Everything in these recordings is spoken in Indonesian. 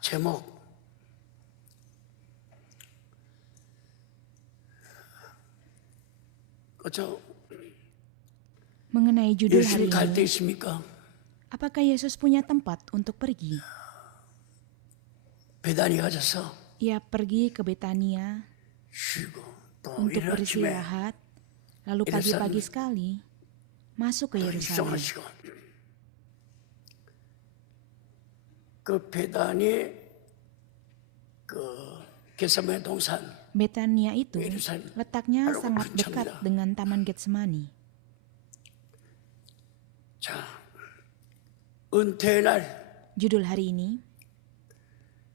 제목 그렇죠? Mengenai judul hari 예수님 갈 데 ini, 있습니까? apakah Yesus punya tempat untuk pergi? 베다니 가셔서 Ia pergi ke Betania 쉬고 또 untuk 이른 아침에 beristirahat, lalu pagi-pagi sekali masuk ke Yerusalem. 입성하시고 그 베다니 그 겟세마네 동산 Betania itu Yerusalem letaknya 바로 sangat dekat 근처입니다. dengan Taman Getsemani. 자, 은퇴의 날 Judul hari ini,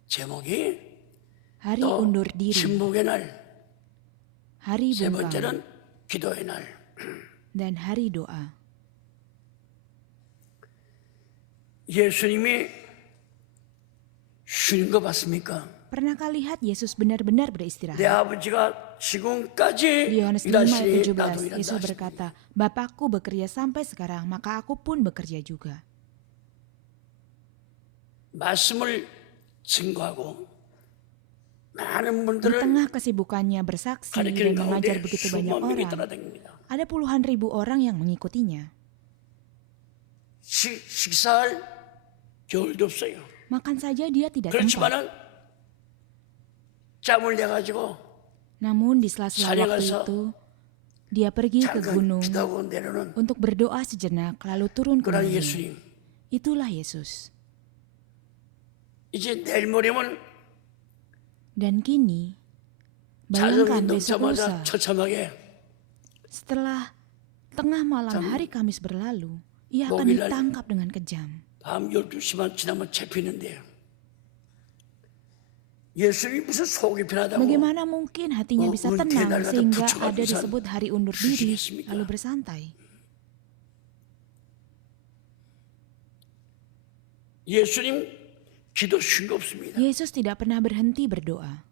제목이 Hari 또 Undur Diri, 침묵의 날, Hari 세 Bungkam, 번째는 기도의 날. dan Hari Doa. 예수님이 쉬는 거 봤습니까? Pernahkah lihat Yesus benar-benar 내 beristirahat? 아버지가 Di 지금까지 Yohanes 5 ayat 일하시니 나도 17, Yesus 일한다. berkata, Bapakku bekerja sampai sekarang, maka aku pun bekerja juga. 말씀을 증거하고 많은 Di 분들을 tengah kesibukannya bersaksi dan 가르치는 mengajar 가운데 begitu banyak 수만 명이 orang, 따라다닙니다. ada puluhan ribu orang yang mengikutinya. 식사할 겨울도 없어요. Makan saja dia tidak sempat. 그렇지만은 짬을 내가지고 Namun di sela-sela 산에 waktu 가서 itu, dia pergi ke 잠깐 gunung 기도하고 내려오는 untuk berdoa sejenak, lalu turun 그런 kembali. 예수님. Itulah Yesus. 이제 내일 모레면 Dan kini, 자정이 bayangkan besok lusa, 넘자마자 처참하게 setelah tengah malam hari Kamis berlalu, ia akan 목요일 날 ditangkap dengan kejam. 밤 12시만 지나면 잡히는데요. 예수님이 무슨 속이 편하다고 Bagaimana mungkin hatinya bisa unti tenang 날마다 sehingga 붙여가지고 ada disebut hari undur diri, 쉬시겠습니까? lalu bersantai? 예수님 기도 쉰 거 없습니다. Yesus tidak pernah berhenti berdoa.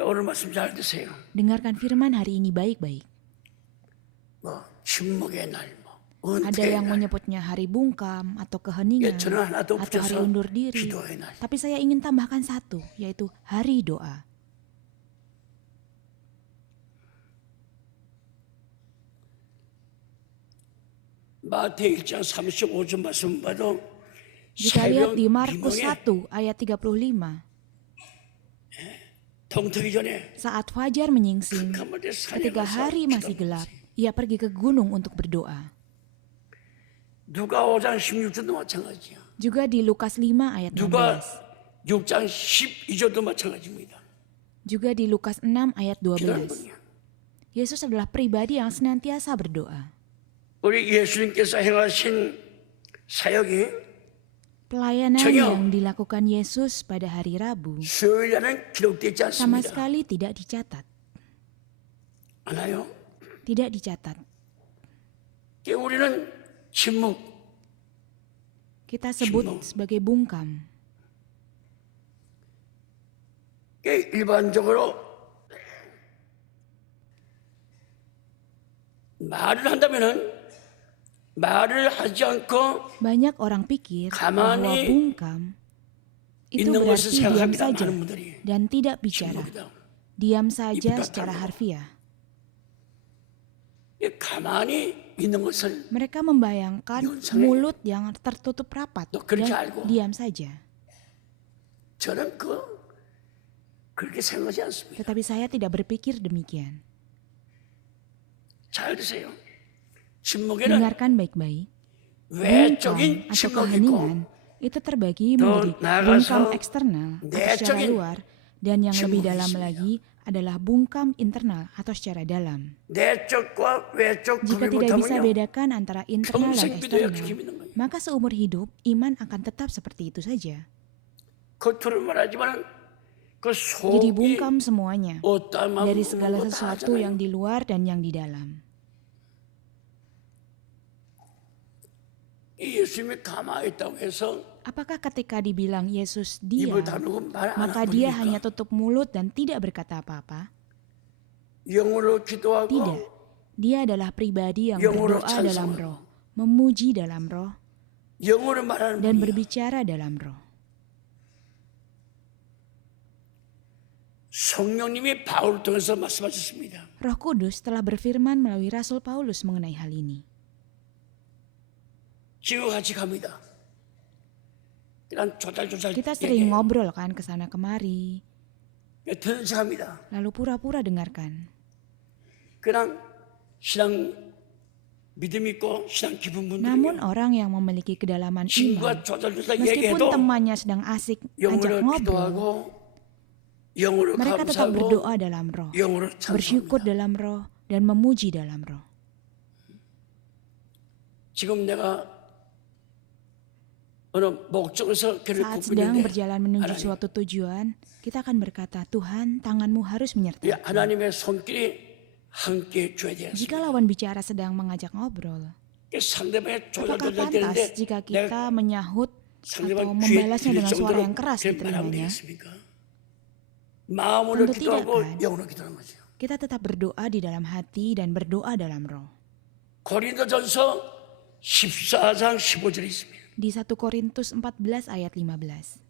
오늘 말씀 잘 드세요. Dengarkan firman hari ini baik-baik. 뭐 침묵의 날, 뭐 Ada 은퇴의 yang 날, menyebutnya hari bungkam atau keheningan 저는 하나 더 atau hari 붙여서 undur diri. 기도의 날. Tapi saya ingin tambahkan satu, yaitu hari doa. 마태 1장 35절 말씀 봐도 Jika lihat 새벽 di Markus 비명에 1 ayat 35, 동트기 전에 saat fajar menyingsing, 가만히 산에 ketika 가서 hari masih gelap, ia pergi ke gunung untuk berdoa. 누가 5장 16절도 마찬가지야. Juga di Lukas 5 ayat 누가 16. 6장 12절도 마찬가지입니다. Juga di Lukas 6 ayat 기도하는 12. 분이야. Yesus adalah pribadi yang senantiasa berdoa. 우리 예수님께서 행하신 사역이 Pelayanan 전혀 yang dilakukan Yesus pada hari Rabu 수요일에는 기록되지 sama 않습니다. sekali tidak dicatat. 알아요? Tidak dicatat. 우리는 침묵, Kita sebut Cuma. sebagai bungkam. 일반적으로 말을 한다면은 말을 하지 않고 Banyak orang pikir bahwa 가만히 bungkam itu 있는 것을 berarti diam 생각합니다. saja 많은 분들이 dan tidak bicara. 침묵이다. Diam saja Ibu secara tak harfiah. 가만히 있는 것을 Mereka membayangkan Yun, mulut yang tertutup rapat 너 그렇게 dan 알고. diam saja. 저는 그렇게 생각하지 않습니다. Tetapi saya tidak berpikir demikian. 잘 드세요. 침묵에는 Dengarkan baik-baik. 외적인 Bungkam atau 침묵이 keheningan 있고 itu terbagi 또 menjadi 나아가서 bungkam eksternal atau secara 내적인 luar, dan yang lebih 침묵이 dalam 있습니다. lagi adalah bungkam internal atau secara dalam. 내적과 외적 Jika 구분 tidak bisa 못하면요. bedakan antara internal dan 평생 믿어야 eksternal, 그렇게 믿는 거예요. maka seumur hidup iman akan tetap seperti itu saja. 겉으로 말하지만 그 Jadi 속이 bungkam semuanya, 어떠한 dari 마음으로 segala 다 sesuatu 하잖아요. yang di luar dan yang di dalam. 이 예수님이 가만히 있다고 해서 Apakah ketika dibilang Yesus 입을 diam, 다물고 말 안 maka 하는 dia 분입니까? hanya tutup mulut dan tidak berkata apa-apa? 영으로 기도하고 Tidak. Dia adalah pribadi yang 영으로 berdoa dalam 찬송하고 roh, memuji dalam roh, 영어로 말하는 dan 분이야. berbicara dalam roh. 성령님이 바울을 통해서 말씀하셨습니다. Roh Kudus telah berfirman melalui Rasul Paulus mengenai hal ini. 지금 같이 갑니다. 그냥 조잘조잘 Kita sering ngobrol kan ke sana kemari, 듣는 척합니다. lalu pura-pura dengarkan. 그냥 신앙 믿음 있고 신앙 깊은 Namun 분들은요. orang yang memiliki kedalaman iman, 친구가 조잘조잘 meskipun 얘기해도 temannya sedang asik ajak 영어로 ngobrol, 기도하고 영어로 mereka tetap 감사하고 berdoa dalam roh, 영어로 bersyukur 찬송합니다. dalam roh, dan memuji dalam roh. 지금 내가 어느 목적에서 길을 Saat 걷고 sedang 있는데 berjalan menuju 하나님, suatu tujuan, kita akan berkata, Tuhan, tanganmu harus 이 menyertai. 하나님의 손길이 함께 줘야 Jika 되겠습니다. lawan bicara sedang mengajak ngobrol, 상대방의 apakah 조잘조잘 pantas 되는데 jika 내가 kita menyahut atau 상대방 귀에 membalasnya 들릴 dengan suara 정도로 yang keras di 그렇게 말하면 telinganya? 되겠습니까? 마음으로 Tentu tidak, 기도하고 kan? 영으로 기도하는 거죠. Kita tetap berdoa di dalam hati dan berdoa dalam roh. 고린도전서 14장 15절에 있습니다. Di 1 Korintus 14 ayat 15.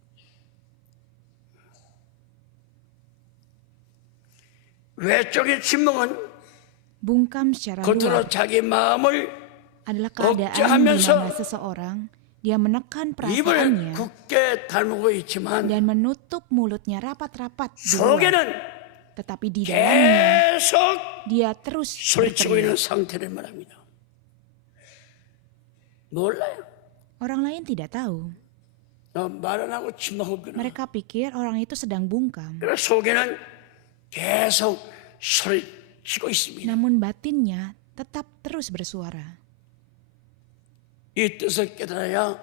외적인 침묵은 Bungkam secara 겉으로 luar 자기 마음을 adalah keadaan di 억제하면서 mana seseorang dia menekan 입을 perasaannya 굳게 닮고 있지만 dan menutup mulutnya rapat-rapat di luar. 속에는 Tetapi di dalamnya 계속 dia terus 소리치고 있는 berteriak. 상태를 말합니다. 몰라요. Orang lain tidak tahu. 말 안 하고 침묵하구나. Mereka pikir orang itu sedang bungkam. 그래서 속에는 계속 소리치고 있습니다. Namun batinnya tetap terus bersuara. 이 뜻을 깨달아야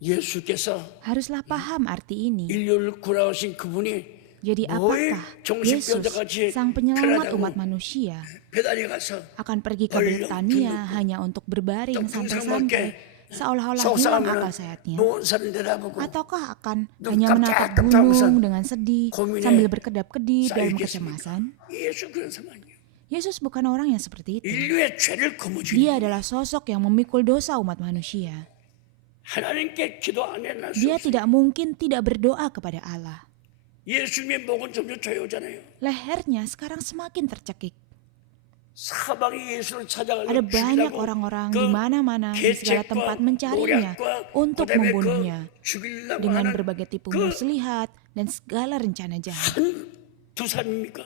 예수께서 Haruslah paham arti ini. 인류를 구원하신 그분이 Jadi 뭐에 apakah 정신병자같이 Yesus, sang penyelamat 그러냐고 umat manusia, 배단에 가서 akan pergi ke 얼른 Betania 둥둥 hanya untuk berbaring 또 santai-santai, seolah-olah hilang 속상하면 akal sehatnya? 노원산을 내다보고 Ataukah akan Dum hanya menatap kapcak-kapcak gunung dengan sedih 고민에 sambil berkedap-kedip dalam 쌓이겠습니까? kecemasan? 예수 그런 사람이에요. Yesus bukan orang yang seperti itu. 인류의 죄를 거머쥐는 Dia adalah sosok yang memikul dosa umat manusia. 하나님께 기도 안 해날 수 Dia 없어요. tidak mungkin tidak berdoa kepada Allah. 예수님의 목은 점점 조여오잖아요. Lehernya sekarang semakin tercekik. 사방이 예수를 찾아가려고 Ada banyak 죽이려고 orang-orang 그 di mana-mana di segala 계책과 tempat mencarinya 모략과 untuk 그다음에 membunuhnya 그 죽이려고 dengan 하는 berbagai tipu 그 muslihat dan segala rencana jahat. 두 사람입니까?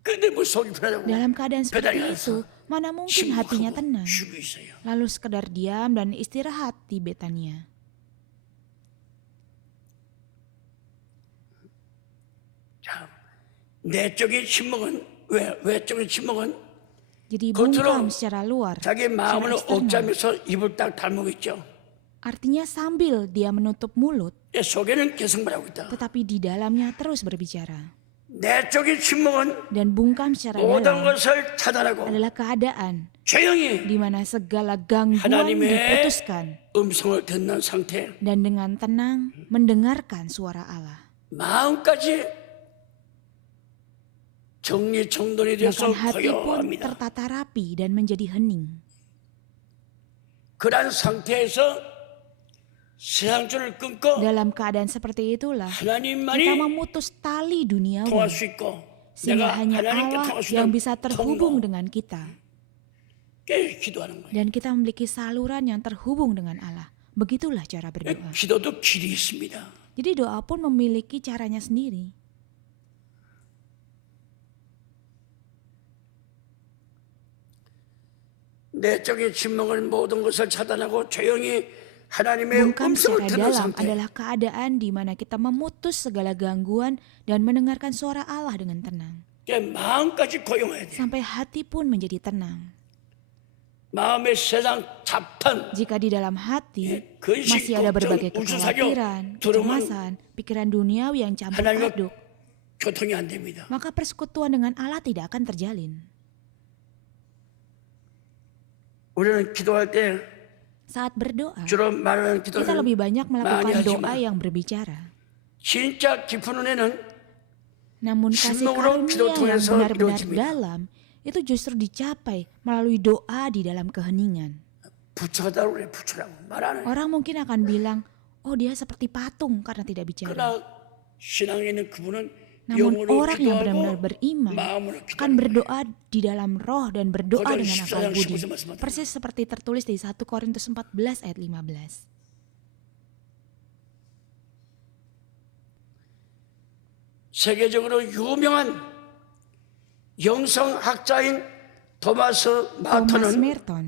근데 뭐 속이 편하다고 Dalam keadaan seperti 배달이 itu, 가서 mana mungkin hatinya 침묵하고 tenang, 쉬고 있어요. lalu sekedar diam dan istirahat di Betania. 자, 내적인 침묵은 외적인 침묵은 Jadi 겉으로 bungkam secara luar, 자기 secara 마음을 eksternal. 억제하면서 입을 딱 닮고 있죠. Artinya sambil dia menutup mulut, 속에는 계속 말하고 있다. tetapi di dalamnya terus berbicara. 내적인 침묵은 Dan bungkam secara 모든 dalam 것을 차단하고 adalah keadaan 조용히 di mana segala gangguan 하나님의 diputuskan 음성을 듣는 상태, dan dengan tenang mendengarkan suara Allah. 마음까지 정리정돈이 돼서 Bahkan hati pun 고요합니다. tertata rapi dan menjadi hening. 그러한 상태에서 세상줄을 끊고 Dalam keadaan seperti itulah 하나님만이 kita memutus tali duniawi 통할 수 있고 sehingga 내가 hanya 하나님께 Allah 통할 수 yang 있는 bisa terhubung 통로 dengan kita 께 기도하는 거예요. dan kita memiliki saluran yang terhubung dengan Allah. Begitulah cara berdoa. 기도도 길이 있습니다. Jadi doa pun memiliki caranya sendiri. 내적인 침묵은 모든 것을 차단하고 조용히 하나님의 Bungkam 음성을 secara 듣는 dalam 상태. adalah keadaan di mana kita memutus segala gangguan dan mendengarkan suara Allah dengan tenang. 마음까지 고용해야 돼. Sampai hati pun menjadi tenang. 마음의 세상 잡한 Jika di dalam hati 근심, masih ada berbagai 걱정, kekhawatiran, 우주사교, 두려움은 kecemasan, pikiran duniawi yang campur 하나님과 aduk, 교통이 안 됩니다. maka persekutuan dengan Allah tidak akan terjalin. 우리는 기도할 때 Saat berdoa, 주로 말하는 kita 기도를 lebih banyak 많이 melakukan doa 하지만 yang berbicara. 진짜 깊은 은혜는 Namun kasih 침묵으로 karunia 기도 yang 통해서 benar-benar 이루어집니다. dalam itu justru dicapai melalui doa di dalam keheningan. 부처다 그래, 부처라고 말 안 해. Orang mungkin akan bilang, oh dia seperti patung karena tidak bicara. 그러나 신앙에 있는 그분은 Namun 영으로 orang yang benar-benar 기도하고 beriman 마음으로 akan 기도하는 거예요. berdoa di dalam roh dan berdoa Korintus dengan akal 14 budi. 15 말씀하잖아요. Persis seperti tertulis di 1 Korintus 14 ayat 15. 세계적으로 유명한 영성학자인 토마스 Thomas 마터는 Merton,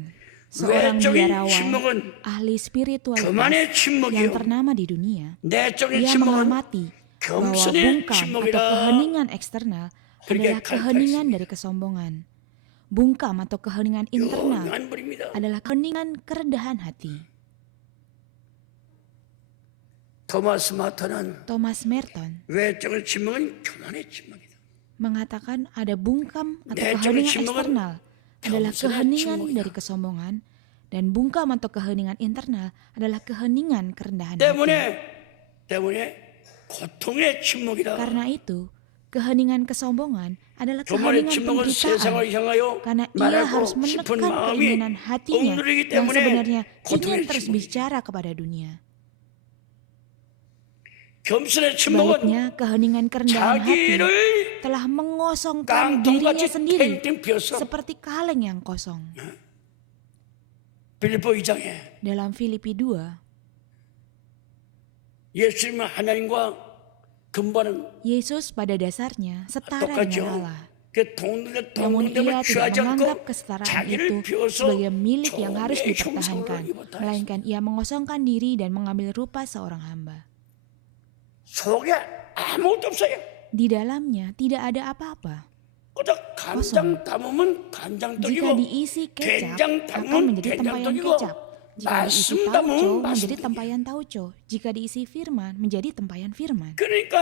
seorang 외적인 biarawan, 침묵은 ahli spiritualitas 교만의 yang 침묵이요 ternama di dunia. 내적인 Ia 침묵은 mengamati bahwa 겸손의 bungkam 침묵이라. atau keheningan eksternal 그렇게 adalah keheningan dari kesombongan. Bungkam atau keheningan internal 유명한 분입니다. adalah keheningan kerendahan hati. 토마스 마터는 Thomas Merton 외적인 침묵은 교만의 침묵이다. mengatakan ada bungkam atau 내적인 keheningan 침묵은 eksternal adalah 겸손의 keheningan 침묵이다. dari kesombongan, dan bungkam atau keheningan internal adalah keheningan kerendahan hati. 때문에 고통의 침묵이다. Karena itu, keheningan kesombongan adalah 교만의 keheningan 침묵은 penderitaan, 세상을 향하여 karena ia harus 말하고 싶은 menekan 마음이 keinginan hatinya 억누르기 yang 때문에 sebenarnya 고통의 ingin terus 침묵이다. bicara kepada dunia. 겸손의 침묵은 Sebaliknya, keheningan kerendahan hati 자기를 telah mengosongkan dirinya 깡통같이 sendiri 탱탱 비어서 seperti kaleng yang kosong. 빌립보 2장에 Dalam Filipi 2, 예수님은 하나님과 근본은 Yesus pada dasarnya setara dengan 똑같죠. Allah. 그 Namun ia 동등됨을 tidak 취하지 menganggap 않고 kesetaraan 자기를 itu 비워서 sebagai milik yang harus 종의 형상을 dipertahankan, 입었다. melainkan ia mengosongkan diri dan mengambil rupa seorang hamba. 속에 아무것도 없어요. Di dalamnya tidak ada apa-apa. 그저 간장 담으면 Jika 간장떡이고 diisi kecap, 된장 akan 담으면 menjadi tempayan 된장떡이고 kecap. Jika diisi 말씀 tauco, 담으면 menjadi 말씀떡이고. tempayan tauco. Jika diisi firman, menjadi tempayan firman. 그러니까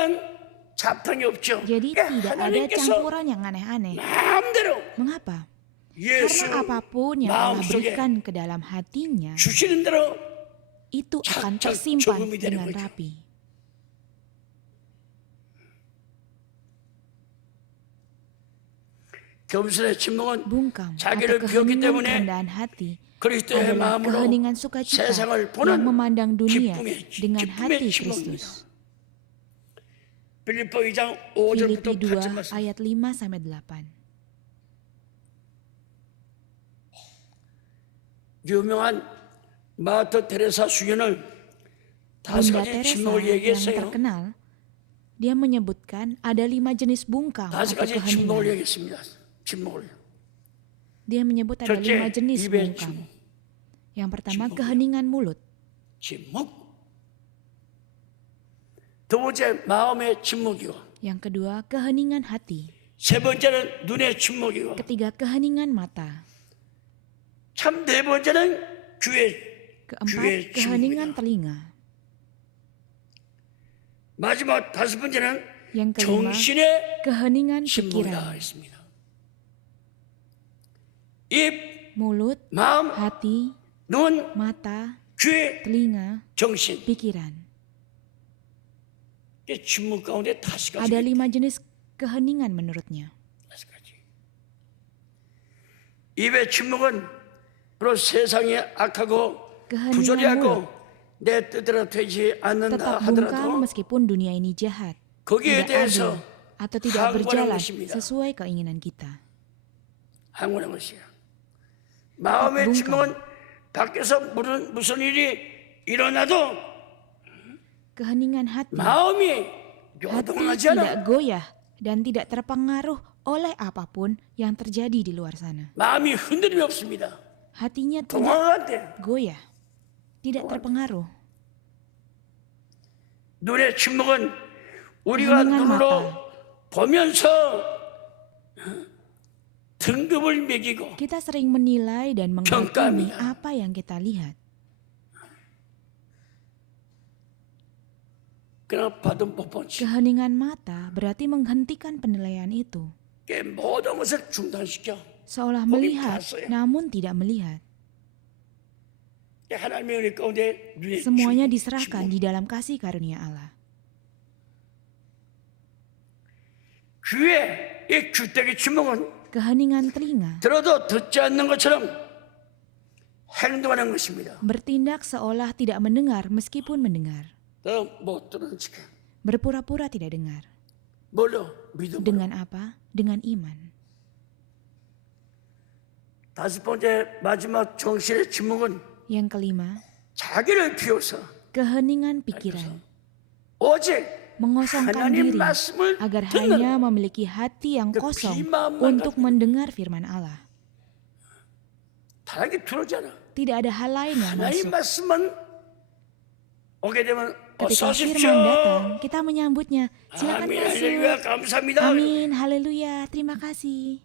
잡탕이 없죠. Jadi 그러니까 tidak ada 하나님께서 campuran yang aneh-aneh. 마음대로 Mengapa? 예수 Karena apapun yang Allah 마음속에 berikan ke dalam hatinya, 주시는 대로 itu akan 착착 tersimpan 적응이 되는 dengan 거죠. rapi. 겸손의 침묵은 Bungkam atau 자기를 비웠기 keheningan 때문에 kerendahan hati 그리스도의 adalah 마음으로 keheningan sukacita 세상을 yang 보는 memandang dunia dengan 기쁨의 hati 침묵입니다. Kristus. 빌립보 2장 5절부터 Filipi 8절 2 말씀. ayat 5 sampai 8. 유명한 마터 테레사 수녀는 다섯 Bunda 가지 Teresa 침묵을 yang 얘기했어요. terkenal, dia menyebutkan ada 5 jenis bungkam 다섯 atau 가지 침묵을 keheningan. 얘기했습니다. 침묵을. Dia menyebut ada 첫째, 5 jenis 입의 bungkam. 침묵. Yang pertama, 침묵이요. keheningan mulut. 침묵. 두 번째 마음의 침묵이고, Yang kedua, keheningan hati. 세 번째는 눈의 침묵이고, Ketiga, keheningan mata. 참 네 번째는 귀의 Keempat, keheningan 침묵이다. telinga. 마지막 다섯 번째는 Yang kelima, 정신의 keheningan 침묵이다 pikiran. 했습니다. 입, Mulut, 마음, hati, 눈, mata, 귀, telinga, 정신. pikiran. 이게 침묵 가운데 다섯 가지. Ada 5 jenis keheningan menurutnya. 다섯 가지. 입의 침묵은 바로 세상이 악하고 Keheningan 부조리하고 mulut 내 뜻대로 되지 않는다 tetap 하더라도 bungkam meskipun dunia ini jahat, 거기에 tidak 대해서 adil, atau tidak 항변하는 berjalan 것입니다. sesuai keinginan kita. 항문한 것이야. 마음의 bungkam. 침묵은 밖에서 무슨 일이 일어나도 Keheningan hati 마음이 요동하지 tidak 않아. goyah dan tidak terpengaruh oleh apapun yang terjadi di luar sana. 마음이 흔들림이 없습니다. Hatinya tidak 동화한데 goyah, tidak terpengaruh. 눈의 침묵은 우리가 keheningan 눈으로 mata. 보면서 등급을 매기고 Kita sering menilai dan menghakimi 평가합니다. apa yang kita lihat. 그러나 받은 못 본지 Keheningan mata berarti menghentikan penilaian itu. 모든 것을 중단시켜 Seolah 거기 melihat, 봤어요. namun tidak melihat. 하나님의 은혜 가운데 눈의 Semuanya 침묵, diserahkan 침묵. di dalam kasih karunia Allah. 귀에 이 귀때기 침묵은 Keheningan telinga 들어도 듣지 않는 것처럼 행동하는 것입니다. Bertindak seolah tidak mendengar meskipun mendengar. 또 못 들은 척. Berpura-pura tidak dengar. 뭘로? 믿음으로. Dengan apa? Dengan iman. 다섯 번째 마지막 정신의 침묵은 Yang kelima, 자기를 비워서 keheningan pikiran. 오직 Mengosongkan 하나님 diri 말씀을 agar 듣는 hanya memiliki hati yang 그 kosong 비마음만 untuk 가지고 mendengar firman Allah. 다른 게 들어오잖아. Tidak ada hal lain yang 하나님 masuk. 말씀만 오게 되면 어서 Ketika 오십시오. firman datang, kita menyambutnya. Silakan 아멘 masuk. 할렐루야 감사합니다. Amin, haleluya, terima kasih.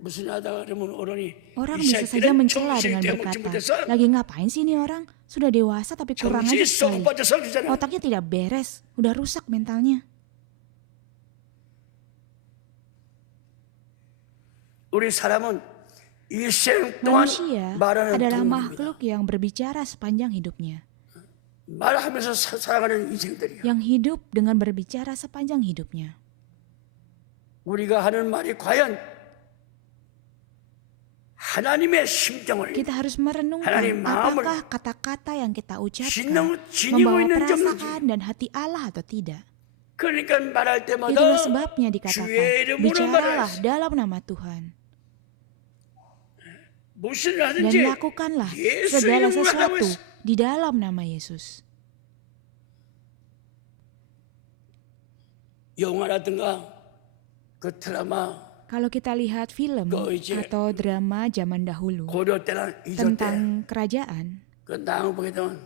무슨 하다가 그러면 어른이 Orang 이 bisa saja 새끼는 mencela 정신이 dengan 대먹지 berkata, 못해서 lagi ngapain sih ini orang? Sudah dewasa tapi kurang 정신이 aja 썩어 sekali. 빠져서 그러잖아. Otaknya tidak beres, udah rusak mentalnya. 우리 사람은 일생 동안 Manusia 말하는 adalah 동물입니다. makhluk yang berbicara sepanjang hidupnya. 말하면서 살아가는 인생들이야. Yang hidup dengan berbicara sepanjang hidupnya. 우리가 하는 말이 과연 하나님의 심정을 Kita harus merenungkan 하나님 마음을 apakah kata-kata yang kita ucapkan 지니고 membawa 있는지 perasaan 없는지. dan hati Allah atau tidak. 그러니까 말할 때마다 Itulah sebabnya dikatakan, 주의 이름으로 bicaralah 말하라. dalam nama Tuhan. 무엇을 Dan 하든지 lakukanlah 예수 segala 이름으로 하라고 sesuatu 했어. di dalam nama Yesus. 영화라든가 그 드라마 Kalau kita lihat film Kok 이제 atau drama zaman dahulu 고려 때나 이전 때 tentang kerajaan, 그 나무 보게 되면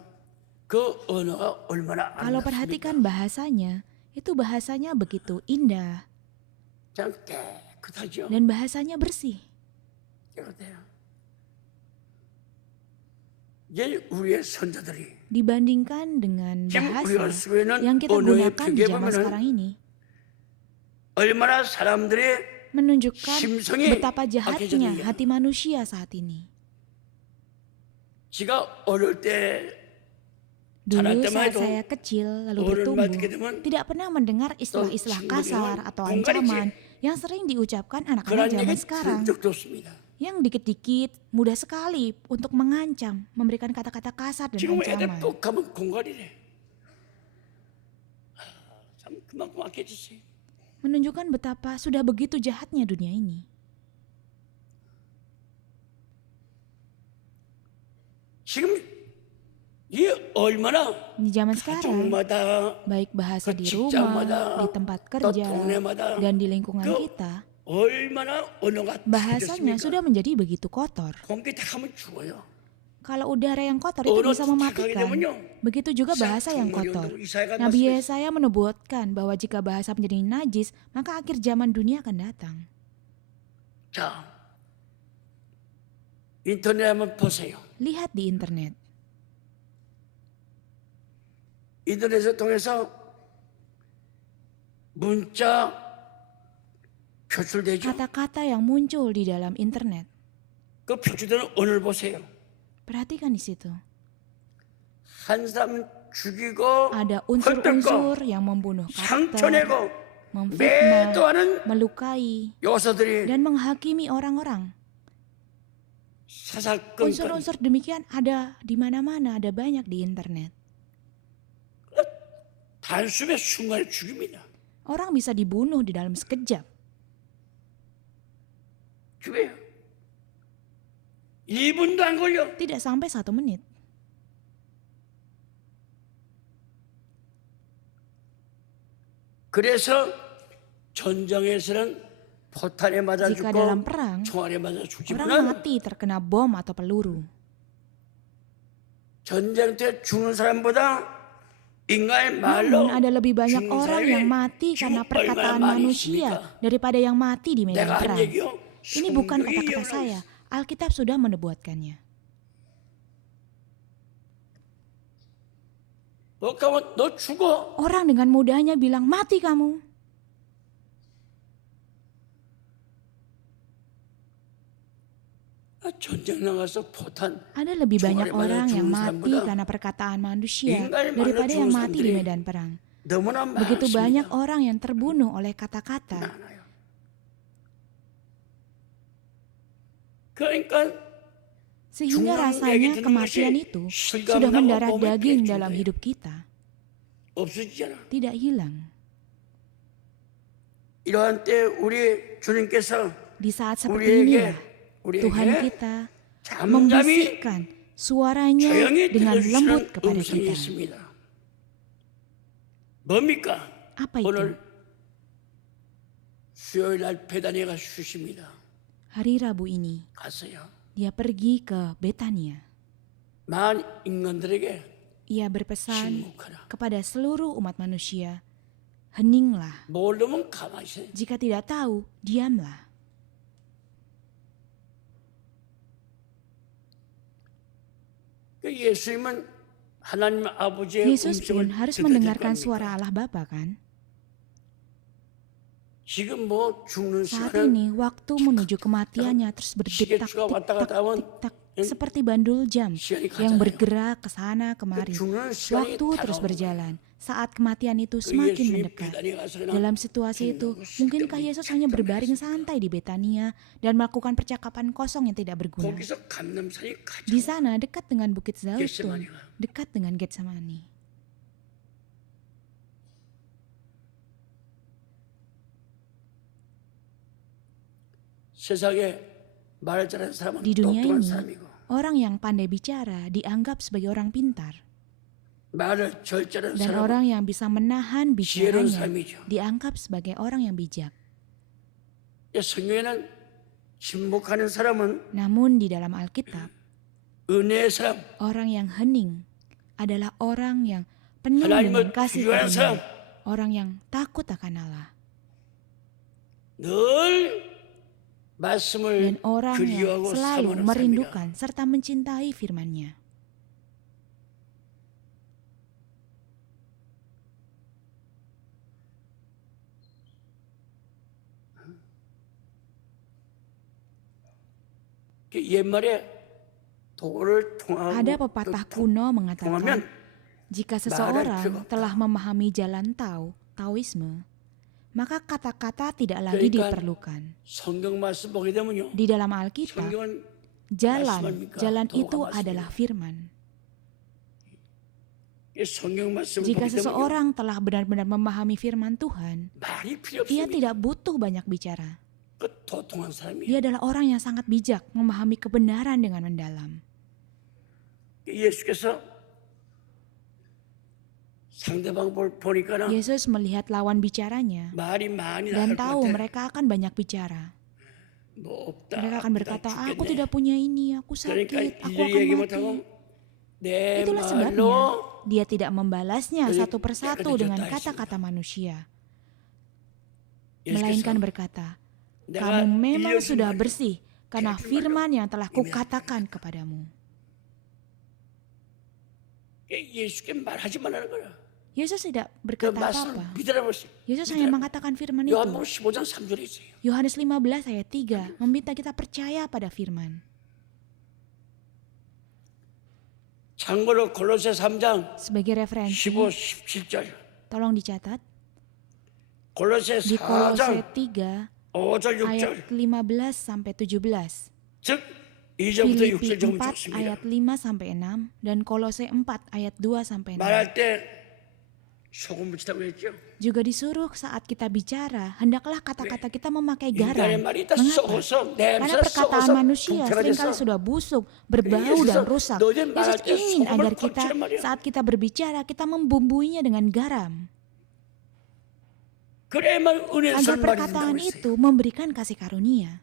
그 언어가 얼마나 kalau 아름답습니까? perhatikan bahasanya, itu bahasanya begitu indah 그냥 깨끗하죠. dan bahasanya bersih. 깨끗해요. 이제 우리의 선조들이 Dibandingkan dengan 지금 우리가 bahasa 쓰고 있는 yang kita 언어의 gunakan di zaman 비교해보면은 sekarang ini, 얼마나 사람들의 menunjukkan 심성이 betapa jahatnya 악해졌느냐. hati manusia saat ini. 지가 어릴 때 Dulu 자랄 때만 saat 해도 saya kecil lalu 어른 bertumbuh, 맞게 되면 tidak pernah mendengar istilah-istilah 친구들이랑 kasar atau 공갈이지. ancaman yang sering diucapkan anak-anak 그런 zaman 얘기 sekarang. 들은 적도 없습니다. Yang dikit-dikit mudah sekali untuk mengancam, memberikan kata-kata kasar dan 지금 애들 ancaman. 또 가면 공갈이래. 참 그만큼 악해졌어요. Menunjukkan betapa sudah begitu jahatnya dunia ini. 지금 이 얼마나 Di zaman sekarang, 가정마다 baik bahasa 그 di 직장마다, rumah, di tempat 또 kerja, 동네마다 dan di lingkungan 그 kita, 얼마나 언어가 bahasanya 악해졌습니까? sudah menjadi begitu kotor. 공기 다 하면 죽어요. Kalau udara yang kotor itu 언어 bisa 착하게 mematikan. 되면요. Begitu juga bahasa yang kotor. Nabi Yesaya menubuatkan bahwa jika bahasa menjadi najis, maka akhir zaman dunia akan datang. 자, 인터넷 한번 보세요. Lihat di internet. 인터넷을 통해서 문자 표출되죠. Kata-kata yang muncul di dalam internet. 그 표출되는 언어를 보세요. Perhatikan di situ. 한 사람 죽이고 Ada 헐뜯고 unsur-unsur yang membunuh karakter, 상처내고 memfitnah, 매도하는 melukai, 요소들이 dan menghakimi orang-orang. 사사건건 Unsur-unsur demikian ada di mana-mana, ada banyak di internet. 단숨에 순간에 죽입니다. Orang bisa dibunuh di dalam sekejap. 죽여요. 1분도 안 걸려. Tidak sampai 1 menit. 그래서 전장에서는 포탄에 맞아 Jika dalam 죽고 perang, 총알에 맞아 orang 죽지만 mati terkena bom atau peluru. 전쟁 때 죽는 사람보다 인간의 말로 Namun ada lebih banyak 죽는 orang 사람이 yang mati 지금 karena perkataan 얼마나 많이 manusia 있습니까? daripada yang mati di medan 내가 한 perang. 얘기요. Ini bukan 성경이 kata-kata 예언하고 saya. 있어. Alkitab sudah menubuatkannya. 너 가면 너 죽어. Orang dengan mudahnya bilang, mati kamu. 전쟁 나가서 포탄 Ada lebih banyak 총알에 맞아 orang yang 죽는 mati 사람보다 karena perkataan manusia 인간에 맞아 daripada 죽는 yang mati di 사람들이 medan perang. 너무나 Begitu banyak 많습니다. orang yang terbunuh oleh kata-kata. 많아요. 그러니까 Sehingga 중요한 rasanya 얘기 듣는 kematian 것이 itu 실감나고 sudah mendarah 몸에 daging 배출돼요. dalam hidup kita, 없어지잖아. tidak hilang. 이러한 때 우리 주님께서 Di saat seperti inilah Tuhan 우리에게 kita 잠잠히 membisikkan suaranya 조용히 dengan lembut 들려주시는 kepada 음성이 kita. 있습니다. 뭡니까? Apa itu? 오늘 수요일 날 베다니가 쉬십니다. Hari Rabu ini, 갔어요. dia pergi ke Betania. 만 인간들에게 Ia berpesan 침묵하라. kepada seluruh umat manusia, heninglah. 모르면 가만히 있어요. Jika tidak tahu, diamlah. 예수님은 하나님 아버지의 Yesus pun 음성을 harus 들어야 될 mendengarkan 거 아닙니까? suara Allah Bapa kan? 지금 뭐 죽는 Saat 시간은 ini waktu menuju kematiannya terus berdetak, 시계추가 왔다 tik-tak, 갔다 하면 tik-tak, seperti bandul jam 시간이 yang 가잖아요. bergerak ke sana kemari. 죽는 시간이 Waktu terus 다가오는 berjalan. Saat kematian itu 그 semakin 예수님이 mendekat. 베다니 가서 그냥 Dalam situasi itu, mungkinkah Yesus hanya berbaring santai di Betania dan melakukan percakapan kosong yang tidak berguna? 거기서 감람산이 Di 가장 sana dekat dengan Bukit Zaitun, Getsemani. dekat dengan Getsemani. 세상에 말을 잘하는 사람은 Di dunia 똑똑한 ini, 사람이고 orang yang pandai bicara dianggap sebagai orang pintar. 말을 절제하는 Dan 사람은 orang yang bisa menahan 지혜로운 bicaranya 삶이죠. dianggap sebagai orang yang bijak. 성경에는 침묵하는 사람은 Namun di dalam Alkitab, 은혜의 사람, orang yang hening adalah orang yang penuh dengan 하나님을 kasih 두려워하는 사람, karunia, orang yang takut akan Allah, 늘 dan 말씀을 orang yang 그리워하고 selalu 사모하는 사람이다. merindukan serta mencintai firman-Nya. 옛말에 도를 통하고 Ada pepatah kuno mengatakan, 통하면 jika seseorang telah memahami jalan Taoisme, maka kata-kata tidak lagi 그러니까 diperlukan. 성경 말씀 보게 되면요. Di dalam Alkitab, 성경은 jalan 말씀입니까? itu 도가 adalah 말씀입니다. firman. 성경 말씀을 Jika 보게 되면요. seseorang telah benar-benar memahami firman Tuhan, 말이 필요 ia 없습니다. tidak butuh banyak bicara. 그 도통한 사람이에요. Dia adalah orang yang sangat bijak, memahami kebenaran dengan mendalam. 예수께서 상대방 보니까는 Yesus melihat lawan bicaranya 말이 많이 dan 나갈 것 tahu 같아. mereka akan banyak bicara. 뭐 없다. Mereka akan berkata, 죽겠네. aku tidak punya ini, aku 그러니까 sakit, aku 일일이 akan 얘기 mati. 못하고 내 Itulah sebabnya 말로 dia tidak membalasnya Jadi, satu persatu dia dengan kata kata-kata manusia. 예수께서 Melainkan berkata, 내가 kamu memang 일러준 sudah 말로 bersih karena 그렇게 firman yang telah 이미 kukatakan kepadamu. 예수께 말하지 말라는 거야. Yesus tidak 그 berkata 말씀을 apa-apa. 믿으라고 했어요. Yesus hanya mengatakan firman itu. 요한복음 15장 3절에 있어요. Yohanes 15 ayat 3 meminta kita percaya pada firman. 참고로 골로새 3장 Sebagai referensi, 15, 17절. tolong dicatat. 골로새 Di Kolose 4장 3 5절 ayat 6절. 15 sampai 17. 즉 2절부터 Filipi 6절 좀 4 좋습니다. ayat 5 sampai 6 dan Kolose 4 ayat 2 sampai 6. 말할 때 소금 묻히다고 했죠. Juga disuruh saat kita bicara, hendaklah kata-kata kita memakai 인간의 garam. 말이 다 Mengapa? 썩어서 Karena 냄새 perkataan 썩어서 manusia seringkali 불편해져서 sudah busuk, berbau Yesus dan bilang, rusak. "너희들 말할 Yesus 때 ingin 소금을 agar 꽉 kita 채란 말이야." saat kita berbicara, kita membumbuinya dengan garam. 그래야만 은혜 Agar 설 말이 perkataan 된다고 itu 했어요. memberikan kasih karunia.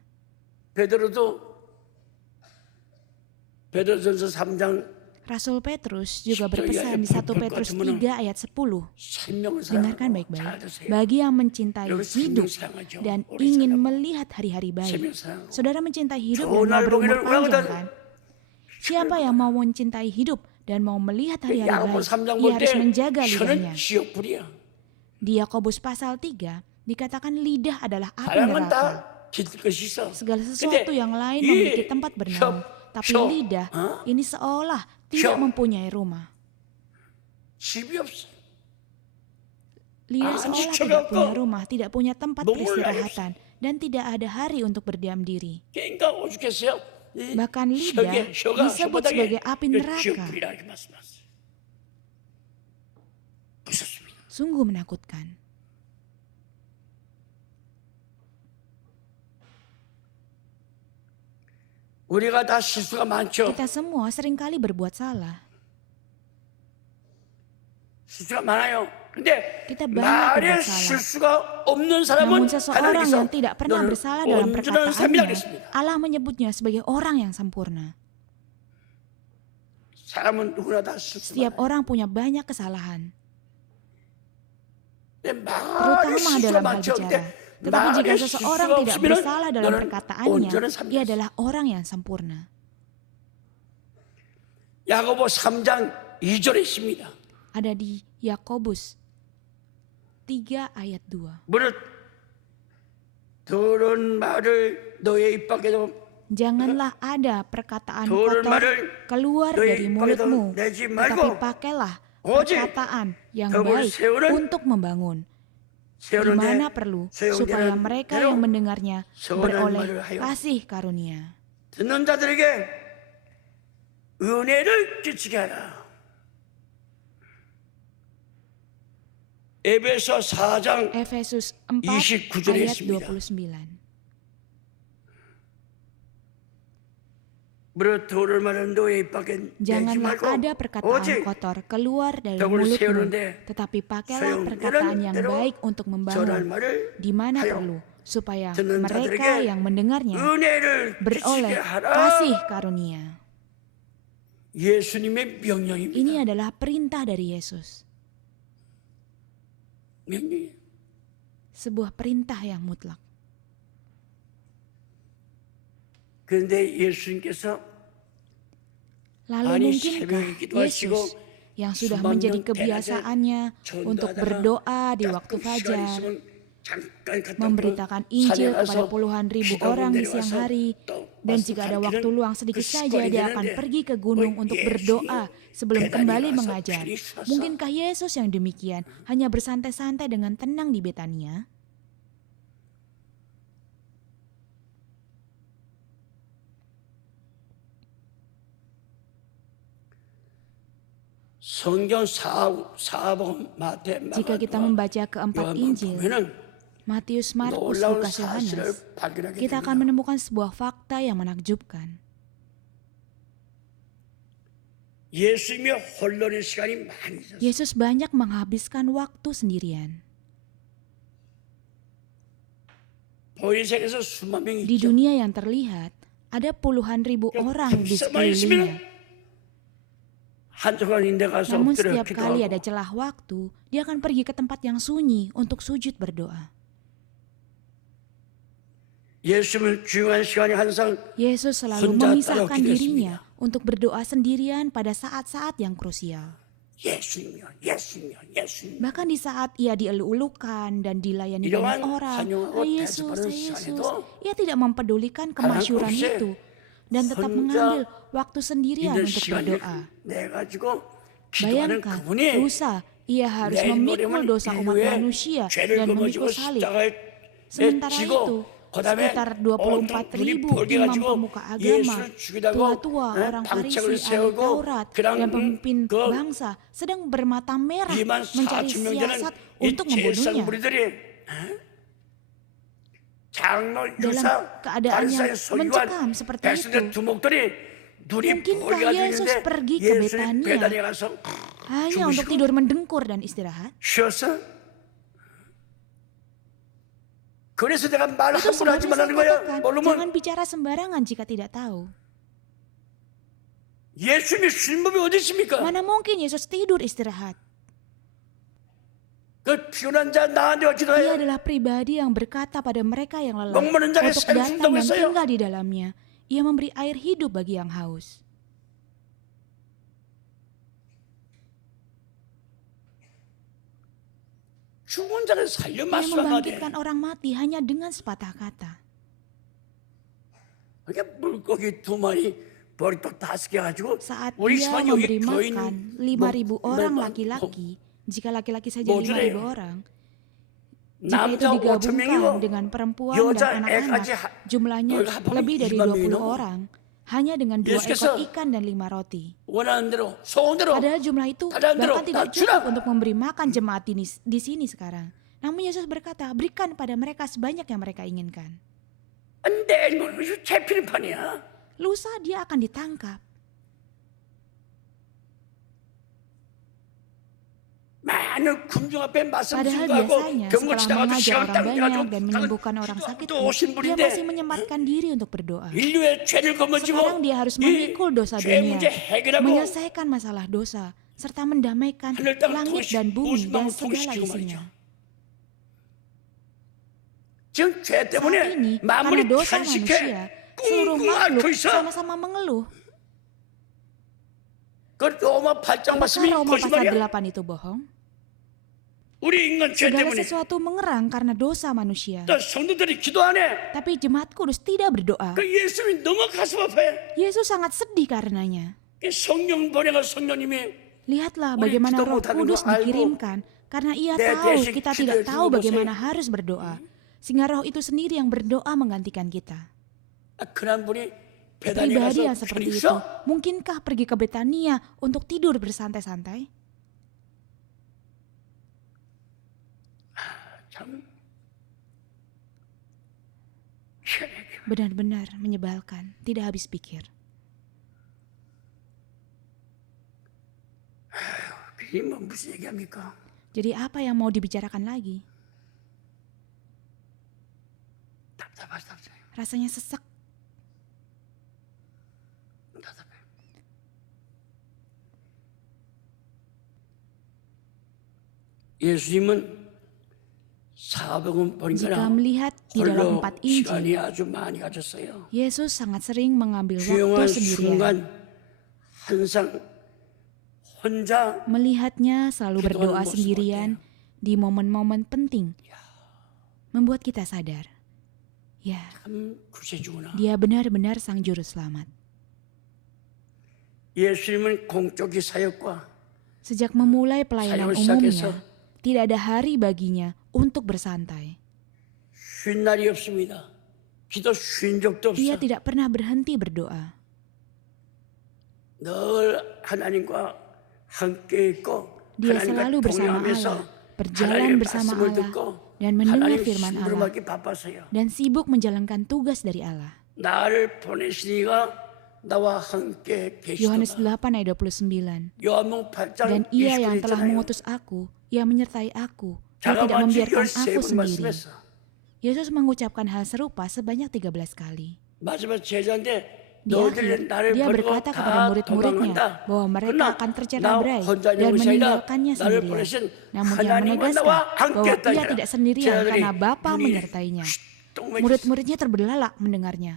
베드로전서 3장 Rasul Petrus juga 10 berpesan di 1 Petrus 3 ayat 10. 생명을 Dengarkan 사랑하고 잘 baik-baik. 드세요. Bagi yang mencintai 여러분 hidup 생명 사랑하죠. dan 오래 ingin 살아가고. melihat hari-hari baik. 생명 사랑하고. Saudara mencintai hidup 좋은 dan mau 날 berumur 보기를 panjang 원하거든. kan? Siapa yang mau mencintai hidup dan mau melihat hari-hari 야고보 baik, 3장 ia 볼 harus 때 menjaga 혀는 lidahnya. 지옥불이야. Di Yakobus pasal 3 dikatakan lidah adalah api 사랑은 neraka. 다 기댈 것이 있어. Segala sesuatu yang lain 이 memiliki tempat bernaung, tapi 혀, lidah ini seolah 혀. tidak mempunyai rumah. 집이 없어. Lidah Ah, seolah anjing, tidak coba punya kau. rumah, tidak punya tempat Nunggu peristirahatan, dan tidak ada hari untuk berdiam diri. 그러니까 오죽했어요. Bahkan lidah disebut sebagai api neraka. Sungguh menakutkan. 우리가 다 실수가 많죠. Kita semua seringkali berbuat salah. 실수가 많아요. 근데 Kita banyak 말에 berbuat salah. 실수가 없는 사람은 Namun seseorang 하나님께서 yang tidak pernah 너는 bersalah dalam 온전한 삶이라 perkataannya, 그랬습니다. Allah menyebutnya sebagai orang yang sempurna. 사람은 누구나 다 실수. Setiap orang punya banyak kesalahan, 말에 terutama 실수가 dalam hal 많죠. bicara. 근데 Tetapi jika 말에 seseorang 실수가 tidak 없으면 bersalah dalam 너는 perkataannya, 온전한 ia 삶이다. adalah orang yang sempurna. 야고보 3장 2절에 있습니다. Ada di Yakobus 3 ayat 2. 무릇 들은 말을 너의 입 밖에도 Janganlah ada perkataan 들은 kotor 말을 keluar 너의 dari 입 mulutmu, 밖에도 내지 tetapi 말고 pakailah 오직 perkataan yang 덕을 baik 세우는 untuk membangun. Di 세우는 mana 데 perlu, 세운 supaya 데는 mereka 대로 yang mendengarnya 선한 beroleh 말을 하여 kasih karunia. 듣는 자들에게 은혜를 끼치게 하라. 에베소 4장 Efesus 4 29 절에 ayat 있습니다. 29. 무릇 들을 말은 너의 입 밖에 내지 Janganlah 말고 ada perkataan 오직 kotor keluar dari 덕을 mulutmu, 세우는데 tetapi pakailah 세운 perkataan 데는 yang 대로 baik untuk 전할 membangun, 말을 di mana 하여 perlu, supaya 듣는 mereka 자들에게 yang mendengarnya 은혜를 beroleh 끼치게 하라. kasih karunia. 예수님의 명령입니다. Ini adalah perintah dari Yesus, 명령이에요. sebuah perintah yang mutlak. 그런데 예수님께서 Lalu 아니, mungkinkah 새벽에 기도하시고 Yesus yang sudah 수만 menjadi 명 kebiasaannya 대낮에 untuk 전도하다가 berdoa di 가끔 waktu 시간 fajar, 있으면 잠깐 갔다 memberitakan 산에 Injil 가서 kepada puluhan ribu 기도하고 orang di siang 내려와서 hari, 또 dan 와서 jika ada 가르치는 waktu luang sedikit 그 saja 습관이 dia akan 되는데 pergi ke gunung untuk 예수님 berdoa sebelum 계단에 kembali 가서 mengajar. 편히 쉬어서 Mungkinkah Yesus yang demikian hanya bersantai-santai dengan tenang di Betania? 성경 사복음 마태 Jika kita membaca keempat Injil, 보면은 Matius, Markus, 놀라운 Lukas, 사실을 Yohanes, 발견하게 kita akan 됩니다. menemukan sebuah fakta yang menakjubkan. 예수님이 홀로는 시간이 많이 있었어요. Yesus banyak menghabiskan waktu sendirian. 보이는 세계에서 수만 명이 Di 있죠. dunia yang terlihat, ada puluhan ribu orang di 급사만 있으면 sekelilingnya. 한쪽은 인데 가서 Namun 엎드려 setiap kali ada 기도하고 celah waktu, dia akan pergi ke tempat yang sunyi untuk sujud berdoa. 예수님은 중요한 시간에 항상 Yesus selalu 혼자 memisahkan 따로 기도했습니다. dirinya untuk berdoa sendirian pada saat-saat yang krusial. 예수님이요, 예수님이요, 예수님. Bahkan di saat ia dielulukan dan dilayani 이러한 banyak orang, 환영하고 "Oh Yesus, 대접받는 oh Yesus," 시간에도 ia tidak mempedulikan kemasyuran 없이 itu dan tetap 혼자 mengambil waktu sendirian 있는 untuk 시간을 berdoa. 내 가지고 기도하는 Bayangkan, 그분이 dosa, ia harus 내 memikul 노력은 dosa umat 인류의 manusia 죄를 dan 거머쥐고 memikul salib. 십자가에 Sementara 지고 itu, 그다음에 sekitar 온통 눈이 24.000 벌게 imam 가지고 pemuka agama, 예수를 죽이다고 tua-tua, orang 방책을 Farisi, ahli 세우고 Taurat, 그냥 dan pemimpin 그 bangsa sedang bermata merah 2만 mencari 4천 명 되는 siasat 이 untuk 제사장 membunuhnya. 무리들이 장로 Dalam 유사 keadaan yang 바리사의 소유한 mencekam seperti 백성들 itu, 두목들이 눈이 mungkinkah 벌게 가지고 Yesus 있는데 pergi ke 예수님 Betania 배단에 가서 hanya untuk 주무시고 tidur mendengkur dan istirahat? 쉬었어? 그래서 내가 말 Itu 함부로 하지 sebabnya saya 말라는 거야. katakan, 모르면 jangan bicara sembarangan jika tidak tahu. 예수님이 쉴 몸이 어디 있습니까? Mana mungkin Yesus tidur istirahat? 그 피곤한 자 나한테 Ia 어찌하여 adalah pribadi yang berkata pada mereka yang lelah 목마른 자에게 untuk 샘 datang 준다고 dan 했어요. tinggal di dalamnya. Ia memberi air hidup bagi yang haus. 죽은 자를 살려 Ia 말씀하되 membangkitkan orang mati hanya dengan sepatah kata. 그게 물고기 2마리 머리도 5개 가지고 Saat 우리 ia 집안 여기 memberi 교인 makan 5.000 orang laki-laki, jika laki-laki saja 뭐 5.000 주래요? orang, jika itu 남자 5천 digabungkan 명이고 dengan perempuan 여자 dan anak-anak, 애까지 jumlahnya 거기가 합하면 lebih dari 2만 명이 20 넘어. orang. hanya dengan 2 예수께서 ekor ikan dan 5 roti. 원하는 대로 소원대로 Padahal jumlah itu 다른 대로 bahkan tidak 다 cukup 주라. untuk memberi makan jemaat di sini sekarang. Namun Yesus berkata, berikan pada mereka sebanyak yang mereka inginkan. 내일 뭐 잡히는 판이야. Lusa dia akan ditangkap. 많은 군중 앞에 말씀 Padahal 증거하고 biasanya 병고 setelah 치다가도 mengajar 시간 orang 딱 banyak 내가지고 dan menyembuhkan orang sakit, 또 오신 dia 분인데 masih menyempatkan diri untuk berdoa. 인류의 죄를 거머쥐고 Sekarang dia harus memikul dosa 죄 dunia, 문제 해결하고 menyelesaikan masalah dosa, serta mendamaikan 하늘 땅을 langit dan bumi dan segala 통일시키고 isinya. 말이죠. 지금 죄 Saat 때문에 ini, karena 만물이 dosa 탄식해 manusia, seluruh 꿍꿍 makhluk 앓고 있어. sama-sama mengeluh. 그 로마 8장 Apakah 말씀이 Roma pasal 거짓말이야? 8 itu bohong? 우리 인간 죄 Segala 때문에 sesuatu mengerang karena dosa manusia. 또 성도들이 기도 안 해. Tapi jemaat kudus tidak berdoa. 그 예수님이 너무 가슴 아파요. Yesus sangat sedih karenanya. 그 성령 보내가 성령님이 Lihatlah 우리 bagaimana 기도 Roh 못하는 Kudus 거 알고 dikirimkan karena ia 내 tahu 대신 kita 기도해 tidak 주는 tahu 것에 bagaimana harus berdoa. Sehingga Roh itu sendiri yang berdoa menggantikan kita. 그런 분이 배단에 Pribadi yang 가서 seperti 편히 itu, 있어? mungkinkah pergi ke Betania untuk tidur bersantai-santai? 참 Benar-benar menyebalkan, tidak habis pikir. 그게 뭐 무슨 얘기합니까? Jadi apa yang mau dibicarakan lagi? 답답해. Rasanya sesak. 답답해. 예수님은 사복음 Jika 보니까 melihat di dalam 홀로 4 Injil, 시간이 아주 많이 가졌어요. Yesus sangat sering mengambil 조용한 waktu sendirian. 순간 항상 혼자 Melihatnya selalu berdoa 모습 sendirian di momen-momen penting membuat kita sadar, ya, 참 구세주구나. dia benar-benar sang juru selamat. 예수님은 공적인 사역과 Sejak memulai pelayanan Saya 시작해서 umumnya, tidak ada hari baginya untuk bersantai. 쉰 날이 없습니다. 기도 쉰 적도 없어. Ia tidak pernah berhenti berdoa. 늘 하나님과 함께 있고 Dia 하나님과 selalu bersama 동행하면서 Allah, berjalan 하나님의 bersama 말씀을 Allah, 듣고 dan mendengar 하나님 firman 심부름 Allah, 하기 바빴어요. dan sibuk menjalankan tugas dari Allah. 나를 보내시니가 나와 함께 Yohanes 계시도다. 8 ayat 29. 요한복음 8장 Dan ia yang 29절 telah 있잖아요. mengutus aku, ia menyertai aku, ia 자가 tidak 마치 membiarkan 13번 aku sendiri. 말씀했어. Yesus mengucapkan hal serupa sebanyak 13 kali. 마지막 제자인데 Di 너희들이 akhir, 나를 dia 버리고 berkata kepada 다 murid-muridnya 도망간다. bahwa mereka 그러나 akan tercerai 나 berai 혼자 dan 있는 것이 아니라 meninggalkannya 나를 sendirian. 보내신 Namun ia 하나님은 menegaskan 나와 bahwa 함께 ia 했다니라. tidak sendirian 제자들이 karena Bapa 눈이 menyertainya. 똥 먹였어. Murid-muridnya terbelalak mendengarnya.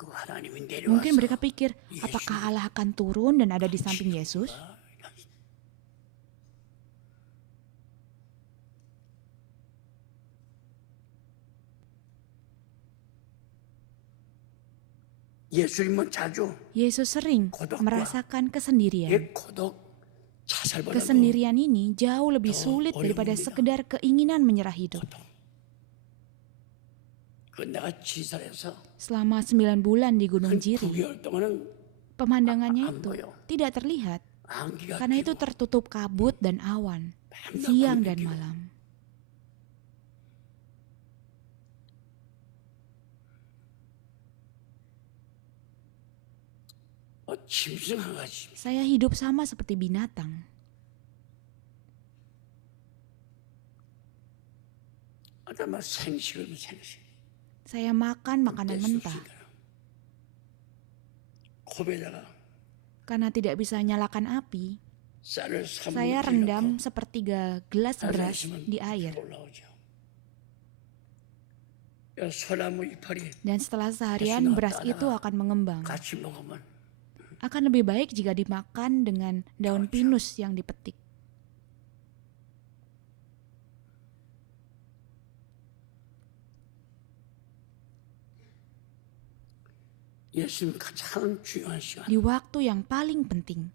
그 하나님이 Mungkin 내려와서 mereka pikir, apakah Allah akan turun dan ada di samping Yesus? 예수님은 자주 Yesus sering merasakan kesendirian. 이 고독 자살보다도 Kesendirian ini jauh lebih sulit daripada sekedar keinginan menyerah hidup. 그 내가 지살해서 Selama 9 bulan di Gunung 한 Jiri, 9개월 동안은 pemandangannya 안 itu 보여. tidak terlihat 안개가 karena itu 끼고 tertutup kabut dan awan, 밤낮 siang 구름이 dan 끼고. malam. 짐승한 가지. Saya hidup sama seperti binatang. 아마 생식을 생식. Saya makan makanan mentah 컵에다가 karena tidak bisa nyalakan api. 쌀을 Saya 3분의 rendam sepertiga gelas beras di air. 올라오죠. 야, 소나무 이파리 Dan setelah seharian beras itu akan mengembang. 같이 먹으면 Akan lebih baik jika dimakan dengan daun pinus yang dipetik. 예수님 가장 중요한 시간. Di waktu yang paling penting,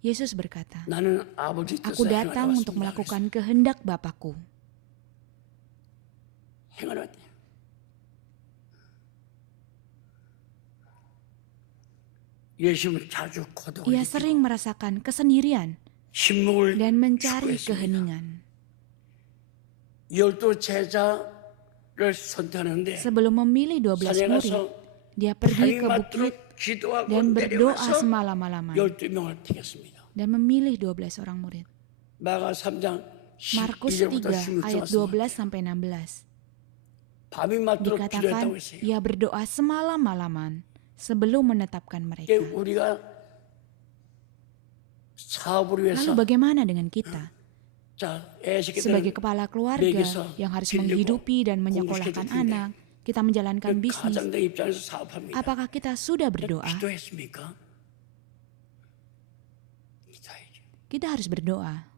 Yesus berkata, 나는 아버지 Aku 뜻을 행하러 datang untuk 왔습니다. melakukan kehendak Bapakku. 행하러 왔대. 예수님은 자주 고독을 Ia 느끼고 sering merasakan kesendirian 침묵을 dan mencari 추구했습니다. keheningan. 12 제자를 선택하는데 Sebelum memilih 12 산에 murid, 가서 dia pergi ke 하나님한테 bukit 기도하고 dan berdoa 내려와서 semalam-malaman 12명을 택했습니다. dan memilih 12 orang murid. 마가 3장 Markus 12절부터 3 ayat 16절 12 sampai 16. 밤이 맞도록 Dikatakan 기도했다고 했어요. ia berdoa semalam-malaman sebelum menetapkan mereka. 우리가 사업을 위해서 Lalu bagaimana dengan kita? 자, Sebagai 애새끼들은 kepala keluarga 매기서 yang harus 빌리고 menghidupi dan menyekolahkan 공부시켜줄 텐데 anak, kita menjalankan bisnis. 가장들 입장에서 사업합니다. Apakah kita sudah berdoa? 기도했습니까? 기도해야죠. Kita harus berdoa.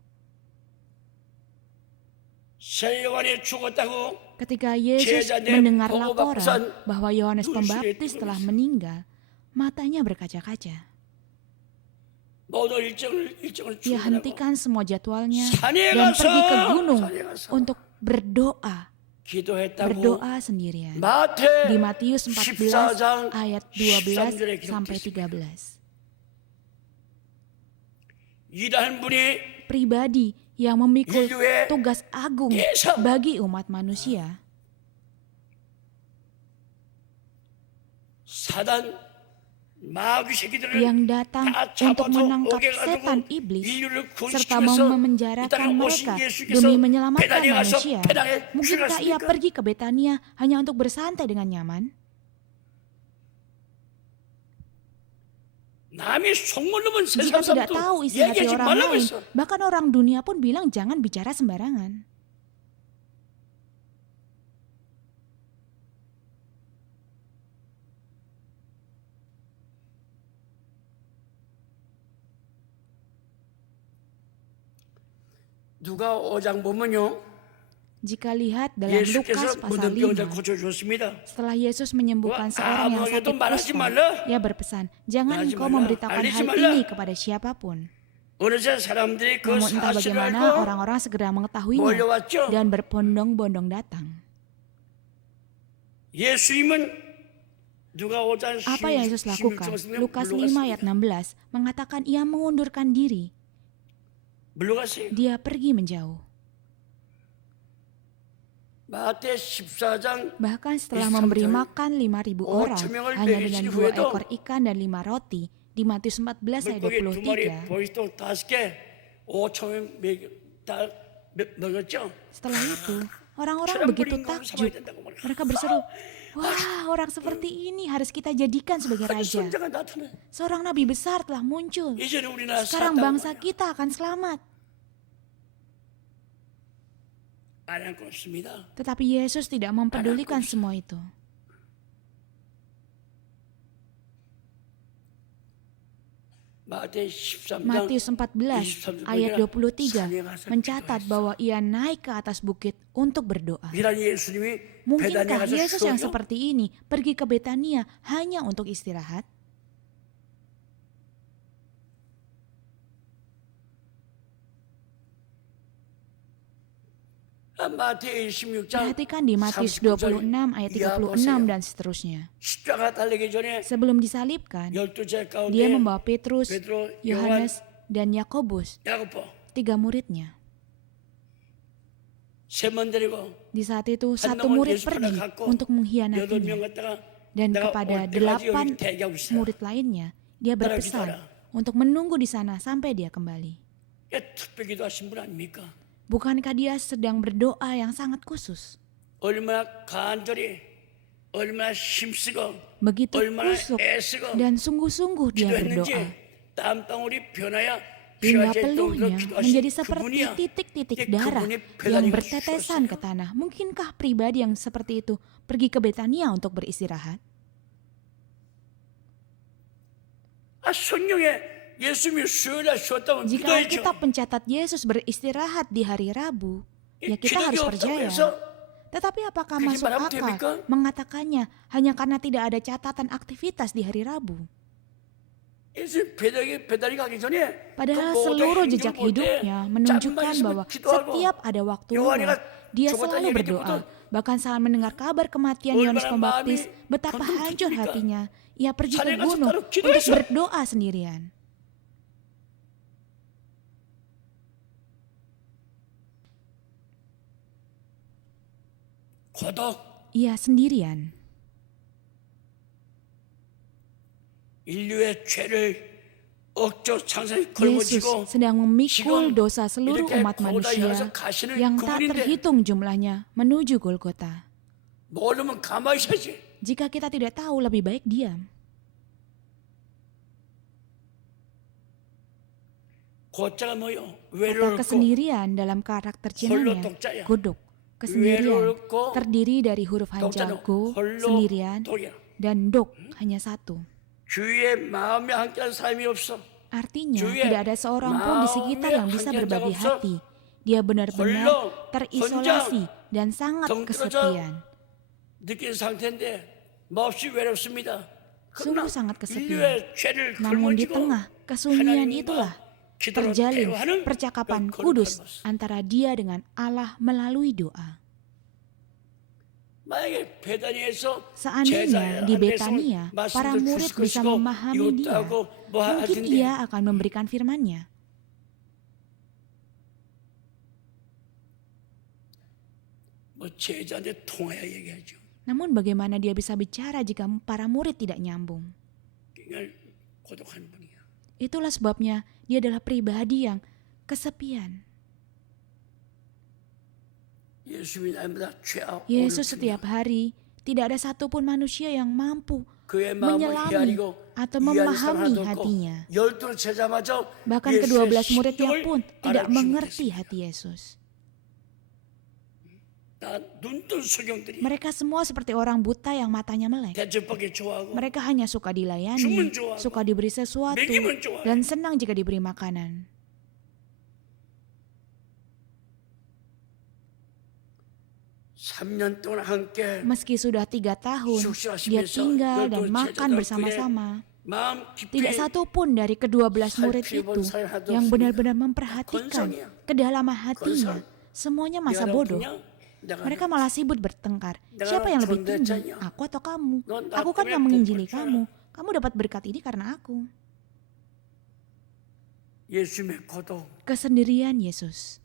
요한이 죽었다고 Ketika Yesus 제자들 mendengar 보고 laporan 받고선 bahwa Yohanes 눈시울에 Pembaptis telah 뚫렸어요. meninggal, matanya berkaca-kaca. 모든 일정을 Ia 중단하고 hentikan semua jadwalnya 산에 dan 가서 pergi ke gunung 산에 가서 untuk berdoa. 기도했다고 Berdoa sendirian. 마태 Di Matius 14 14장 ayat 13 절에 12 sampai 기록됐습니다. 13. 일하는 분이 Pribadi yang memikul 인류의 tugas agung 예상. bagi umat manusia. 사단 마귀 새끼들을 Yang datang 다 untuk 잡아서 menangkap 오게 setan 가지고 iblis 인류를 serta 구원시키면서 memenjarakan 이 땅에 mereka 오신 예수께서 demi menyelamatkan 베다니에 가서 manusia. 배낭에 Mungkinkah ia 들어갔습니까? pergi ke Betania hanya untuk bersantai dengan nyaman? 남이 속물로면 Jika 세상 tidak 사람도 tahu isi hati 얘기하지 orang 말라고 lain, 했어. bahkan orang dunia pun bilang jangan bicara sembarangan. 누가 5장 보면요. Jika lihat dalam Lukas 예수께서 pasal 묻은 병자 5, 고쳐주었습니다. setelah Yesus menyembuhkan Wah, seorang yang 아무에게도 sakit 말하지 kusta, 말라. ia berpesan, jangan 말하지 engkau 말라. memberitahukan 알리지 hal 말라. ini kepada siapapun. 어느새 사람들이 그 Namun entah 사실을 bagaimana 알고 orang-orang segera mengetahuinya 몰려왔죠. dan berbondong-bondong datang. 예수님은 누가 5장 Apa yang Yesus lakukan? Lukas 5 ayat 16 mengatakan ia mengundurkan diri. 물러갔어요. Dia pergi menjauh. 마태 14장 Bahkan setelah 23 memberi 절, makan 5.000 orang 5,000명을 hanya dengan 먹이신 2 후에도 ekor ikan dan 5 roti di Matius 14 ayat 물고기 2마리 23. 보리떡 5개 5,000명 다 먹었죠. Setelah itu, orang-orang 사람 begitu 버린 거 삼아야 takjub. 된다고 말해요. Mereka berseru, wah, orang seperti ini harus kita jadikan sebagai 한 raja. 선자가 나타나. Seorang nabi besar telah muncul. 이제는 우리나라 Sekarang 살았다고 bangsa 말이야. kita akan selamat. 안 할 거 없습니다. Tetapi Yesus tidak mempedulikan semua itu. Matius 14 ayat 23 mencatat bahwa ia naik ke atas bukit untuk berdoa. 이란 예수님이 베다니에 Mungkinkah 가서 Yesus yang 쉬어요? seperti ini pergi ke Betania hanya untuk istirahat? 마태 26장 Perhatikan di Matius 26 ayat 36 dan seterusnya. 십자가 달리기 전에 Sebelum disalibkan, 12제 가운데 dia membawa Petrus, 베드로, Yohanes, dan Yakobus, 야고보 3 muridnya. 세 명 데리고 Di saat itu, 한 1 명을 murid 예수 pergi 갖고 untuk 8명 mengkhianatinya. 갖다가 Dan 내가 kepada 올 때까지 8 여기 대기하고 있어. murid lainnya, dia berpesan untuk menunggu di sana sampai dia kembali. 특별기도 하신 분 아닙니까? Bukankah dia sedang berdoa yang sangat khusus? 얼마나 간절히 얼마나 힘쓰고 Begitu 얼마나 kusuk 애쓰고 dan sungguh-sungguh dia berdoa. 기도했는지 땀방울이 변하여 Hingga 피가 될 정도로 peluhnya 기도하신 menjadi seperti 그분이야. titik-titik 예, darah 그분이 yang 베다니가 bertetesan ke tanah. Mungkinkah pribadi yang seperti itu pergi ke Betania untuk beristirahat? 성경에 예수님이 수요일에 쉬었다면 Jika 믿어야죠. Alkitab mencatat Yesus beristirahat di hari Rabu, ya kita harus 기록이 없다고 percaya. 해서 Tetapi apakah 그렇게 masuk 말하면 akal 됩니까? mengatakannya hanya karena tidak ada catatan aktivitas di hari Rabu? 예수님 배달이 가기 전에 Padahal 그 모든 seluruh 행적을 jejak 볼 때 hidupnya 짧은 menunjukkan 말씀을 bahwa 기도하고 setiap ada waktu 요한이가 luang, Dia 죽었다는 selalu 얘기 berdoa. 듣고도 Bahkan saat mendengar kabar kematian Yohanes 얼마나 Pembaptis, 마음이 betapa hancur 건동집니까? hatinya. Ia pergi ke 산에 가서 gunung 따로 untuk 기도했어. berdoa sendirian. 고독. Ia sendirian. 인류의 죄를 억조 창세기 Yesus 걸머지고 sedang memikul 지금 dosa seluruh 이렇게 umat 고다이 manusia 향해서 가시는 yang tak 그분인데 terhitung jumlahnya menuju Golgota. 모르면 가만히 있어야지. Jika kita tidak tahu, lebih baik diam. 고자가 뭐요? Kata 외로울고 kesendirian dalam karakter 홀로 Cinanya, 독자야. godok. Kesendirian 외로울고 terdiri dari huruf 독자는 hanja go, 홀로 sendirian, 독이야. dan dok, hanya satu. 주위에 마음에 함께한 사람이 없어. Artinya, 주위에 tidak ada seorang pun di sekitar yang bisa 마음에 berbagi 함께한 자 hati. Dia benar-benar 홀로, terisolasi dan sangat 덩 kesepian. 느낀 상태인데 몹시 외롭습니다. Sungguh 그러나 sangat kesepian. 인류의 죄를 Namun di 걸머지고 tengah kesunyian 하나님과 itulah 기도로 terjalin 대화하는 percakapan 그 kudus 거룩한 모습. antara dia dengan Allah melalui doa. 만약에 베다니에서 Seandainya di Betania, para murid bisa memahami dia, mungkin ia akan memberikan firman-Nya. 뭐 제자한테 통해야 얘기하죠. Namun bagaimana dia bisa bicara jika para murid tidak nyambung? 그냥 고독한 분이야. Itulah sebabnya dia adalah pribadi yang kesepian. 예수님이 날마다 죄악 Yesus setiap hari, tidak ada satupun manusia yang mampu 그의 마음을 menyelami 헤아리고 atau 이해하는 사람 memahami 하나도 없고 hatinya. 열두 제자마저 Bahkan 예수의 kedua-belas muridnya 심정을 pun tidak 알아주지 mengerti 못했습니다. hati Yesus. 다 눈뜬 소경들이 Mereka semua seperti orang buta yang matanya melek. 대접받기 좋아하고 Mereka hanya suka dilayani, 주문 좋아하고, suka diberi sesuatu, 먹이면 좋아해. dan senang jika diberi makanan. 3년 동안 함께 Meski sudah 3 tahun, dia 숙식하시면서 tinggal dan 열두 makan 제자들 bersama-sama. 마음 깊이 Tidak satupun dari kedua-belas murid 살펴본 itu 사람이 하나도 yang 없습니다. benar-benar memperhatikan 건성이야. kedalaman hatinya. 건성. Semuanya 내가 masa 너 bodoh. 그냥 내가 Mereka malah sibuk bertengkar. 내가 Siapa yang lebih tinggi, 존대자냐? aku atau kamu? 넌 Aku kan 나한테 yang 왜 menginjili 복을 주라? kamu. Kamu dapat berkat ini karena aku. 예수님의 고독 Kesendirian Yesus.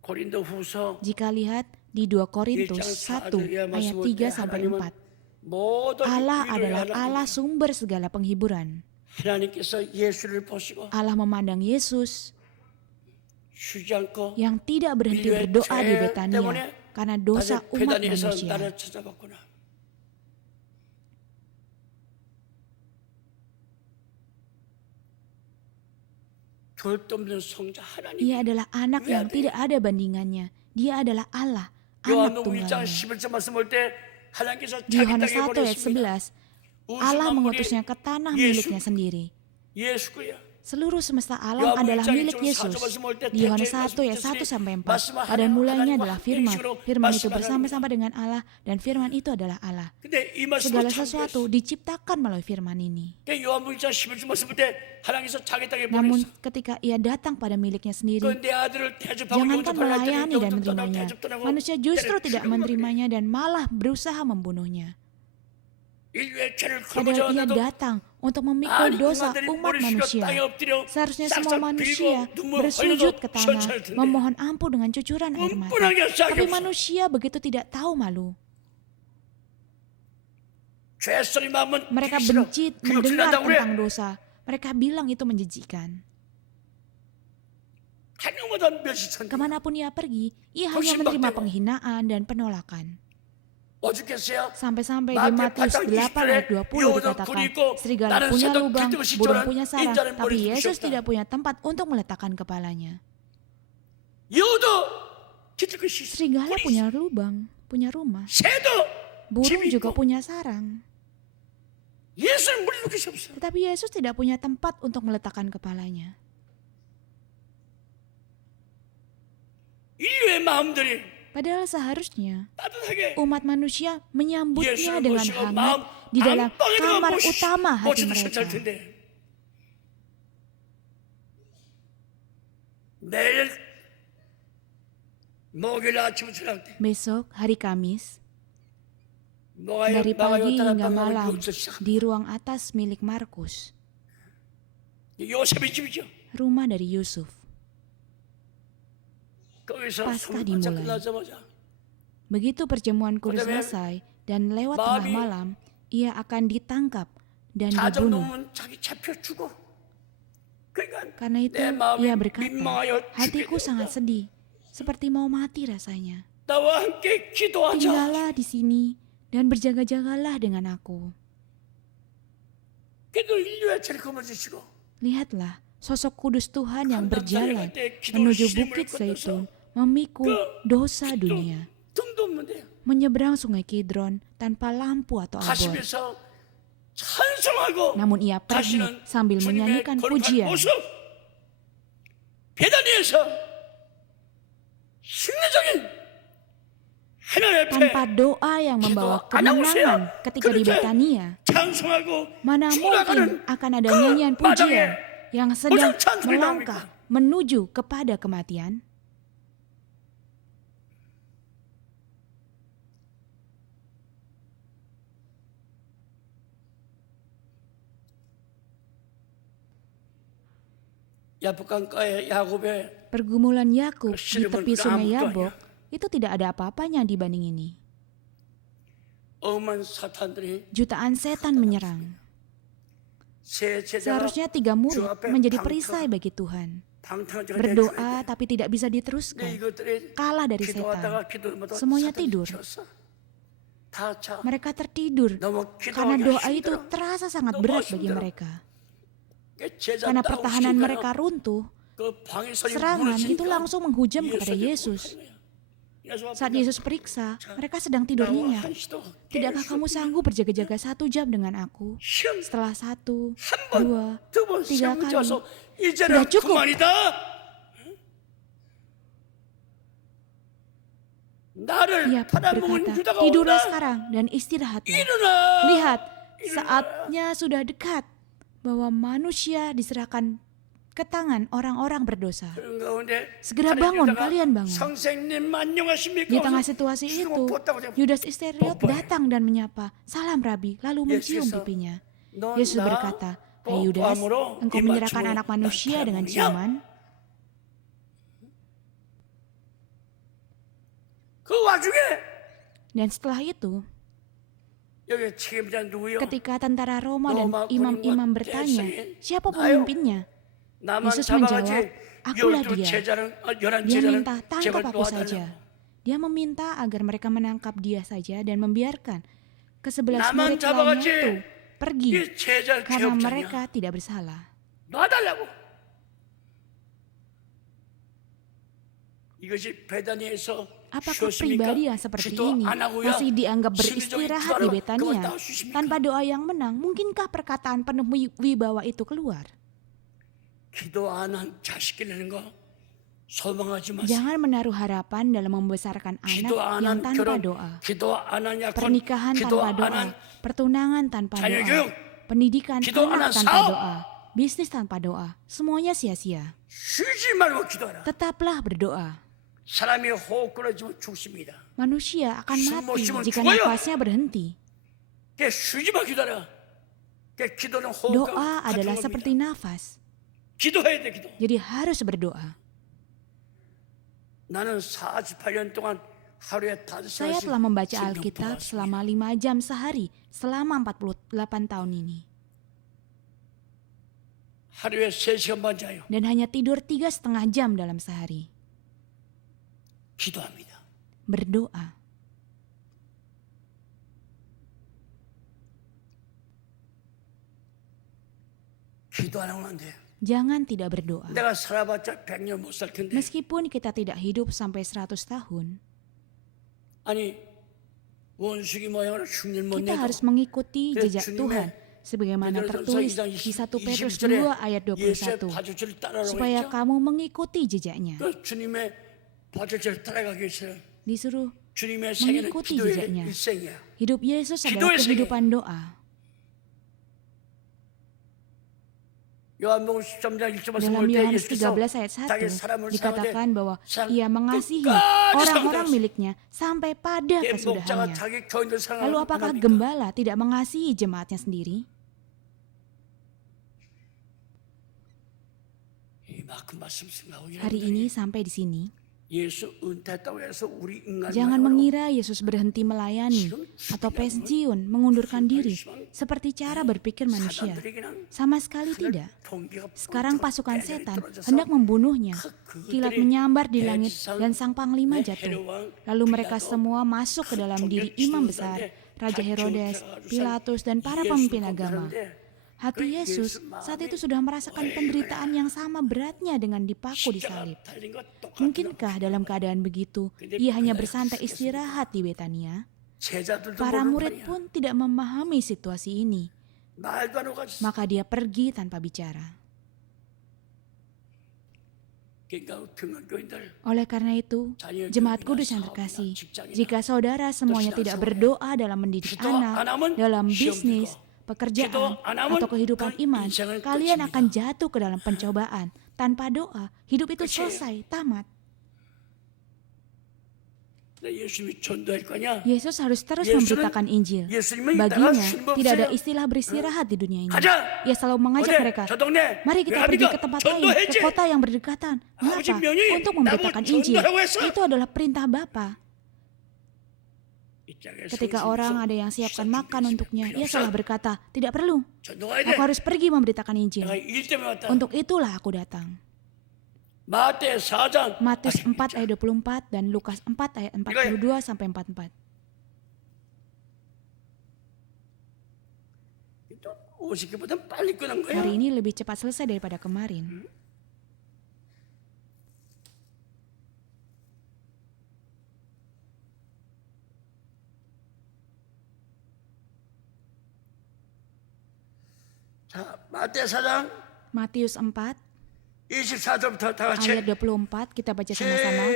고린도 후서 Jika lihat di 2 Korintus 1 ayat 3 sampai 4. 모든 Allah 위로의 adalah 하나님, Allah sumber segala penghiburan. 하나님께서 예수를 보시고 Allah memandang Yesus 쉬지 않고 yang tidak berhenti 인류의 berdoa di 죄 Betania 때문에 karena dosa 아직 umat 베다니에서 manusia. 나를 찾아봤구나. 절도 없는 성자 하나님. Ia adalah anak 왜 yang 안 돼? tidak ada bandingannya. Dia adalah Allah, anak 요한복음 1장 tunggalnya. 11절 말씀 볼 때 하나님께서 Di 자기 Yohanes 땅에 1 ayat 보냈습니다. 11, Allah 우주 mengutusnya 만물이 ke tanah Yesus. miliknya sendiri. 예수 거야. Seluruh semesta alam Yohanes adalah 1장 milik 1절 Yesus. 4절 말씀 볼 때 Di Yohanes 대체의 1 ayat 말씀 1 sampai 4. 말씀은 Pada mulanya 하나님과 adalah 함께 firman. 계시므로 Firman itu 말씀은 bersama-sama dengan Allah dan firman itu adalah Allah. 근데 이 말씀을 Segala 참 sesuatu diciptakan melalui firman ini. 요한복음 1장 11절 말씀 볼 때 하나님께서 자기 땅에 Namun 보냈어. ketika ia datang pada miliknya sendiri, 내 아들을 대접하고 jangankan 영접하려 했더니 melayani dan 영접도 안 하고 menerimanya. 대접도 안 하고 Manusia justru 때려 tidak 죽여버리네. menerimanya dan malah berusaha membunuhnya. 인류의 죄를 Padahal ia 걸머져도 datang untuk memikul 많은 dosa 인간들이 umat 머리 숙여 manusia. 땅에 엎드려 Seharusnya 싹싹 semua manusia 빌고 눈물 bersujud 흘려도 ke tanah, 천천할 텐데. memohon ampun dengan cucuran air mata. 뻔뻔하게 싹이 Tapi 없어. manusia begitu tidak tahu malu. 죄 소리 마음은 Mereka 듣기 싫어. benci 그거 mendengar 들린다고 그래. tentang dosa. Mereka bilang itu menjijikan. 하늘마다 멸시천대. Kemanapun ia pergi, ia hanya Kau menerima simbak penghinaan dan penolakan. 오죽겠어요? Sampai-sampai di Matius Matius 8 8 ayat 20 여우도 dikatakan, 굴이 있고 serigala 나는 punya 새도 lubang, 들뜨고 싶지만 burung punya sarang, 인자는 tapi 머리를 Yesus 부셨다. tidak punya tempat untuk meletakkan kepalanya. 여우도 기틀 것이 있어. Serigala 굴이 punya lubang, punya rumah. 새도 Burung 집이 juga 있고 punya sarang. 예수는 물리는 것이 없어. Tetapi Yesus tidak punya tempat untuk meletakkan kepalanya. 인류의 마음들이 Padahal seharusnya 따뜻하게 umat manusia menyambutnya 예수를 dengan 모시고 hangat 마음 di dalam 안방에다가 kamar utama hati 모셔도 mereka. 괜찮을 텐데 매일 목요일 아침 저녁 때 Besok hari Kamis, 뭐가요? dari pagi hingga 방황을 malam 여기서 시작. di ruang atas milik Markus, 요셉의 집이죠. rumah dari Yusuf. 거기서 Paskah 성만찬 dimulai. 끝나자마자 Begitu perjamuan kudus Kudus. selesai dan lewat tengah 마음이 malam, ia akan ditangkap dan 자정 dibunuh. 놓으면 자기 잡혀 죽어. 그러니까 Karena itu 내 마음이 ia berkata, 민망하여 hatiku 죽게 sangat 되었다. sedih, seperti mau mati rasanya. 나와 함께 기도하자. Tinggallah di sini dan berjaga-jagalah dengan aku. 그래도 인류의 죄를 거머쥐시고 Lihatlah, sosok kudus Tuhan yang Kandang berjalan saya kata, "Kidul menuju Shimmer Bukit Kotoso." Zaitun, memikul dosa dunia, 등도 없는데 menyeberang sungai Kidron tanpa lampu atau obor. 가시면서 찬송하고 Namun ia pergi 다시는 sambil 주님의 menyanyikan 거룩한 pujian. 모습 베다니에서 심리적인 하나님 앞에 Tanpa doa yang membawa 기도 안 하고 있어요. kemenangan ketika di 그렇게 Betania, 찬송하고 mana 죽어가는 mungkin akan ada 그 nyanyian 마당에 pujian yang sedang 무슨 찬송이 melangkah 나옵니까? menuju kepada kematian? 야복강가의 야곱의 Pergumulan Yakub di Kesyiriman tepi sungai Ramutanya. Yabok itu tidak ada apa-apanya dibanding ini. 엄한 사탄들이 Jutaan setan menyerang. 세 제자가 Seharusnya 3 murid 주 앞에 menjadi 방탕- perisai bagi Tuhan. 방탕을 Berdoa tapi tidak bisa 네 diteruskan. 이것들이 Kalah dari 기도하다가 setan. 기도마다 Semuanya 사탄이 tidur. 쳤어. 다 자. Mereka tertidur 너무 karena 기도하기 doa itu 힘들어. terasa sangat 너무 berat bagi 힘들어. mereka. 제자 Karena 따오시니까 pertahanan mereka runtuh, 그 방에서 serangan itu 무너지니까 langsung menghujam kepada 예수님이 Yesus. 공격하는 거야. 예수 앞에 Saat Yesus periksa, mereka sedang tidur 나와 nyenyak. 한시도 Tidakkah kamu sanggup berjaga-jaga 1 jam dengan aku? 시험 Setelah 1, 한 2, 번, 두 번, 세 3 번 kali. 와서 이제는 Sudah cukup. 그만이다. 나를 Ia pun 팔아먹은 berkata, 유다가 tidurlah 온다. sekarang dan istirahatlah. 일어나. Lihat, saatnya sudah dekat bahwa manusia diserahkan ke tangan orang-orang berdosa. 그런 가운데 Segera 다른 bangun, 유다가 kalian bangun. 선생님 안녕하십니까? Di tengah 하면서 situasi 수고 itu, 뻗다고 그냥 Yudas Iskariot 뽀뽀해. datang dan menyapa, "Salam Rabi," lalu mencium Yesus, pipinya. 너 Yesus 나 berkata, "Hai Yudas, 뽀뽀함으로 engkau 이 menyerahkan 맞춤으로 anak manusia 날 dengan 팔아먹느냐?" ciuman?" 그 와중에 Dan setelah itu, 여기 책임자 누구요? ketika tentara Roma dan Roma imam-imam 군인과 bertanya, 대성이 "Siapa 나요?" pemimpinnya?" 나만 Yesus 잡아가지 menjawab, "Akulah 12 dia." 제자는 11 Dia 제자는 minta, "Tangkap 제발 aku saja." 놓아달라고. Dia meminta agar mereka menangkap dia saja dan membiarkan ke-11 나만 murid lainnya 잡아가지 itu pergi 이 제자 karena 죄업자냐? mereka tidak bersalah. 놔달라고. 이것이 베다니에서 Apakah 쉬었습니까? pribadi yang seperti 기도 ini 안 하고야 masih dianggap 심리적인 beristirahat di 기도로 Betania 그만 나올 수 있습니까? tanpa doa yang menang? Mungkinkah perkataan penuh wibawa itu keluar? 기도 안 한 자식이라는 거 소망하지 마세요. Jangan menaruh harapan dalam membesarkan anak 기도 안 yang 한 tanpa 결혼, doa. 기도 안 한 약혼, Pernikahan 기도 tanpa 안 doa, 한 pertunangan tanpa 자녀 doa, 교육, pendidikan 기도 안 anak 한 tanpa 사업. doa, bisnis tanpa doa, semuanya sia-sia. 쉬지 말고 기도하라. Tetaplah berdoa. 사람이 호흡 끊어지면 죽습니다. Manusia akan 숨 못 mati 쉬면 jika 죽어요. nafasnya berhenti. 그 쉬지 마 기도하라. 그 기도는 호흡과 Doa 같은 adalah 겁니다. seperti nafas. 기도해야 돼 기도. Jadi harus berdoa. 나는 48년 동안 하루에 5시간씩 Saya telah membaca Alkitab selama 5 jam sehari selama 48 tahun ini. 하루에 3시간만 자요. Dan hanya tidur 3,5 jam dalam sehari. 기도합니다. Berdoa. 기도 안 하면 안 돼요. Jangan tidak berdoa. 내가 살아봤자 100년 못 살 텐데. Meskipun kita tidak hidup sampai 100 tahun, 아니 원숭이 모양으로 흉년 못 kita 내도 harus mengikuti 그 jejak 주님의 Tuhan. Sebagaimana 베드로전서 tertulis 2장 di 1 Petrus 20절에 2 ayat 예수의 21. 바주처를 따라라고 Supaya 했죠. kamu mengikuti jejaknya. 그 주님의 바주처를 따라가기 위해서 Disuruh 주님의 세계는 mengikuti 기도의 jejaknya. 일생이야. Hidup Yesus adalah 기도의 세계. kehidupan doa. 요한복음 13장 1절 말씀 Dalam 볼 때 Yohanes 예수께서 13 ayat 1 자기 사람을 dikatakan bahwa sang ia mengasihi 끝까지 orang-orang 사랑하셨어요. miliknya sampai pada 목자가 kesudahannya. 자기 교인들 Lalu 사랑하는 apakah 하나님이니까. gembala tidak mengasihi jemaatnya sendiri? 이만큼 말씀 생각하고 Hari ini sampai di sini, 예수 은퇴했다고 해서 우리 인간 jangan 마음으로 mengira Yesus berhenti melayani atau pensiun, mengundurkan diri seperti cara berpikir manusia. 사단들에게는 Sama sekali tidak. 동기가 Sekarang pasukan 뻔뻔히 setan 떨어져서 hendak membunuhnya. Kilat 그들이 menyambar di langit 대지상 dan sang panglima jatuh. 헤롯왕 Lalu mereka 빌라도 semua masuk ke dalam diri imam besar, Raja Herodes, Pilatus, dan para pemimpin agama. Hati Yesus saat itu sudah merasakan penderitaan yang sama beratnya dengan dipaku di salib. Mungkinkah dalam keadaan begitu, ia hanya bersantai istirahat di Betania? Para murid pun tidak memahami situasi ini. Maka dia pergi tanpa bicara. Oleh karena itu, jemaat kudus yang terkasih, jika saudara semuanya tidak berdoa dalam mendidik anak, dalam bisnis, pekerjaan, atau kehidupan iman, kalian akan jatuh ke dalam pencobaan. Tanpa doa, hidup itu selesai, tamat. Yesus harus terus memberitakan Injil. Baginya, tidak ada istilah beristirahat di dunia ini. Ia selalu mengajak mereka, mari kita pergi ke tempat lain, ke kota yang berdekatan. Mengapa? Untuk memberitakan Injil. Itu adalah perintah Bapa. Ketika orang ada yang siapkan makan untuknya, ia salah berkata, tidak perlu. Aku harus pergi memberitakan Injil. Untuk itulah aku datang. Matius 4 ayat 24 dan Lukas 4 ayat 42 sampai 44. Hari ini lebih cepat selesai daripada kemarin. Matius 4 24절부터 다 같이 ayat 24 kita baca sama-sama.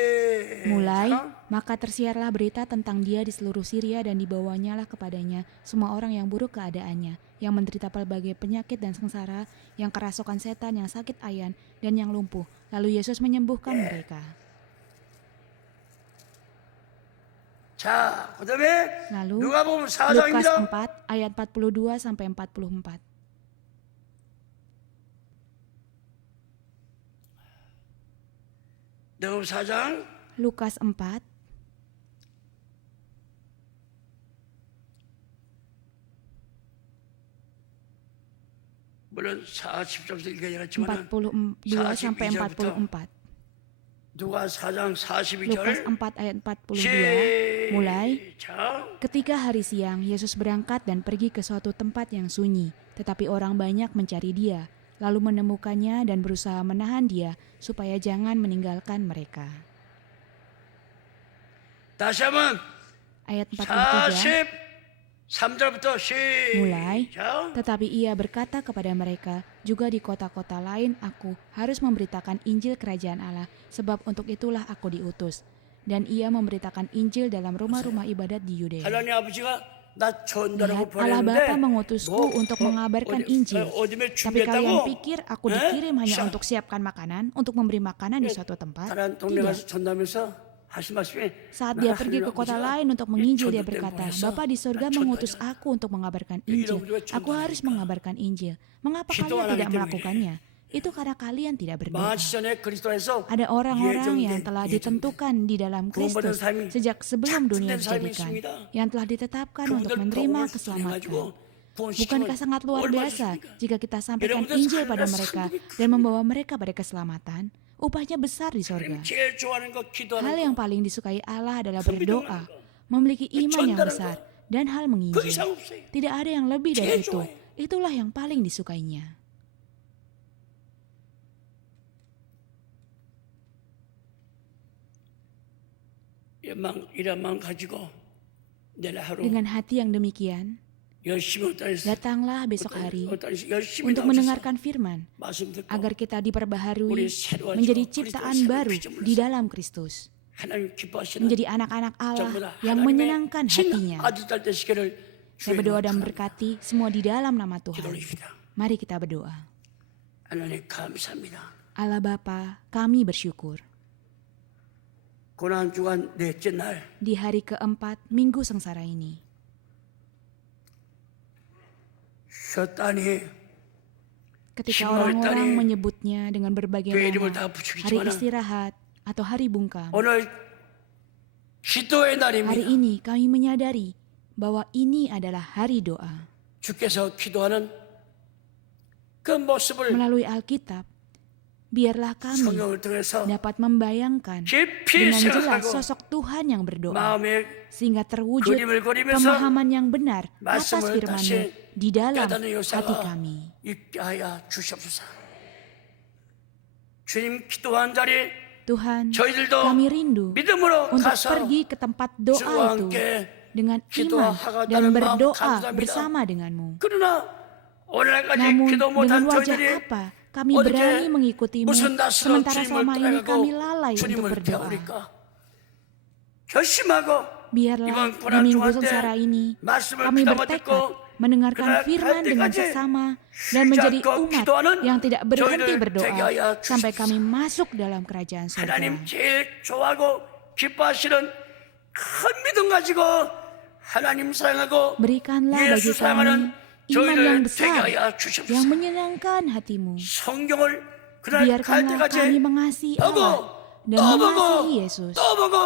Mulai, maka tersiarlah berita tentang dia di seluruh Syria dan dibawanyalah kepadanya semua orang yang buruk keadaannya, yang menderita berbagai penyakit dan sengsara, yang kerasukan setan, yang sakit ayan, dan yang lumpuh. Lalu Yesus menyembuhkan mereka. Lalu, Lukas 4 ayat 42 sampai 44. Lukas 4 물론 40절부터 읽어야 겠지만 42 sampai 44. Lukas 4장 42절 Lukas 4 ayat 42 mulai. Ketika hari siang, Yesus berangkat dan pergi ke suatu tempat yang sunyi, tetapi orang banyak mencari dia, lalu menemukannya dan berusaha menahan dia supaya jangan meninggalkan mereka. Ayat 43 3절부터 mulai, tetapi ia berkata kepada mereka, juga di kota-kota lain aku harus memberitakan Injil Kerajaan Allah, sebab untuk itulah aku diutus. Dan ia memberitakan Injil dalam rumah-rumah ibadat di Yudea. Lihat, Allah Bapa mengutusku untuk mengabarkan Injil. Tapi kalian pikir aku dikirim hanya untuk siapkan makanan, untuk memberi makanan di suatu tempat? Tidak. Saat dia pergi ke kota lain untuk menginjil, dia berkata, Bapa di surga mengutus aku untuk mengabarkan Injil. Aku harus mengabarkan Injil. Mengapa kalian tidak melakukannya? Itu karena kalian tidak berdoa. Ada orang-orang yang telah ditentukan di dalam Kristus sejak sebelum dunia dijadikan, yang telah ditetapkan untuk menerima keselamatan. Bukankah sangat luar biasa jika kita sampaikan Injil pada mereka dan membawa mereka pada keselamatan? Upahnya besar di sorga. Hal yang paling disukai Allah adalah berdoa, memiliki iman yang besar, dan hal menginjil. Tidak ada yang lebih dari itu. Itulah yang paling disukainya. Dengan hati yang demikian, datanglah besok hari untuk mendengarkan firman, agar kita diperbaharui menjadi ciptaan baru di dalam Kristus, menjadi anak-anak Allah yang menyenangkan hatinya. Saya berdoa dan berkati semua di dalam nama Tuhan. Mari kita berdoa. 하나님 감사합니다. Allah Bapa, kami bersyukur. 고난주간 넷째 날 Di hari keempat minggu sengsara ini, 쉬었다니 ketika Simul orang-orang tadi, menyebutnya dengan berbagai 그 이름을 nama, 다 붙이고 hari 있지만 istirahat atau hari bungkam, 오늘 기도의 hari 날입니다. ini kami menyadari bahwa ini adalah hari doa. 주께서 기도하는 그 모습을 Melalui Alkitab, biarlah kami 성경을 통해서 dapat membayangkan 깊이 dengan jelas 생각하고 sosok Tuhan yang berdoa, 마음의 sehingga terwujud 그림을 그리면서 pemahaman yang benar atas 말씀을 firman-Mu 다시 di dalam 깨닫는 hati 역사가 kami. 있게 하여 주시옵소서. 주님 기도한 자리 Tuhan, 저희들도 kami rindu 믿음으로 untuk 가서 pergi ke tempat doa 주와 itu 함께 dengan iman 기도하겠다는 dan 마음 berdoa 감사합니다. bersama dengan-Mu. 그러나 오늘날까지 Namun 기도 dengan 못한 wajah 저희들이 apa kami 어떻게 berani mengikuti-Mu 무슨 낯으로 sementara 주님을 selama ini 따라가고 kami lalai untuk 주님을 berdoa. 배우니까 결심하고 Biarlah 이번 di 고난 minggu 중한 때 sengsara ini 말씀을 kami 귀담아 bertekad 듣고 mendengarkan 그날 firman 갈 dengan 때까지 seksama dan 쉬지 menjadi 않고 umat 기도하는 yang tidak berhenti 저희들 되게 berdoa 하여 sampai 주시옵소서. kami masuk dalam kerajaan surga. 하나님 제일 좋아하고 기뻐하시는 큰 믿음 가지고 하나님 사랑하고 Berikanlah bagi 예수 kami 사랑하는 iman yang 저희들 되게 besar 하여 yang 주시옵소서. menyenangkan hatimu. 성경을 그날 갈 Biarkanlah 때까지 kami mengasihi 보고 Allah dan 또 보고 mengasihi Yesus. 또 보고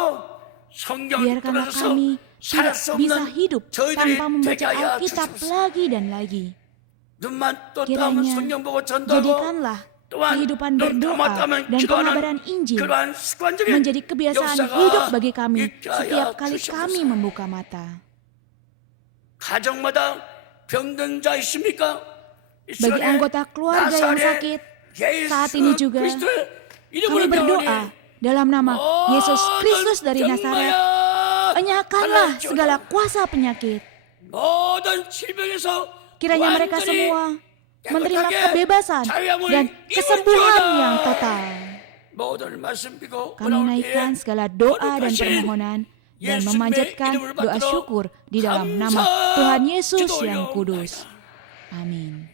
성경 Biarkanlah 끊어져서 kami 살 tidak 수 bisa 없는 hidup 저희들이 tanpa 되게 membaca 하여 Alkitab 주시옵소서. lagi dan lagi. 눈만 떴다면 Kiranya 성경 보고 전도하고 jadikanlah 또한 kehidupan 눈 berdoa 감았다면 dan 기도하는 pengabaran Injil 그러한 습관적인 menjadi kebiasaan 역사가 hidup bagi kami 있게 하여 setiap kali 주시옵소서. kami membuka mata. 가정마다 병든 자 있습니까? 이 Bagi 시간에 anggota keluarga yang 나사렛 sakit, 예수 saat ini juga 그리스도의 kami 이름으로 berdoa 명하니 dalam nama Yesus Kristus dari 모든 Nazaret. 병마야 Enyahkanlah 하나님 segala kuasa penyakit. 모든 질병에서 Kiranya mereka 완전히 semua menerima 깨끗하게 kebebasan 자유함을 dan kesembuhan 이루어지어다. yang total. 모든 말씀 비고 Kami naikkan segala doa dan permohonan dan memanjatkan doa syukur di dalam nama Tuhan Yesus yang kudus. Amin.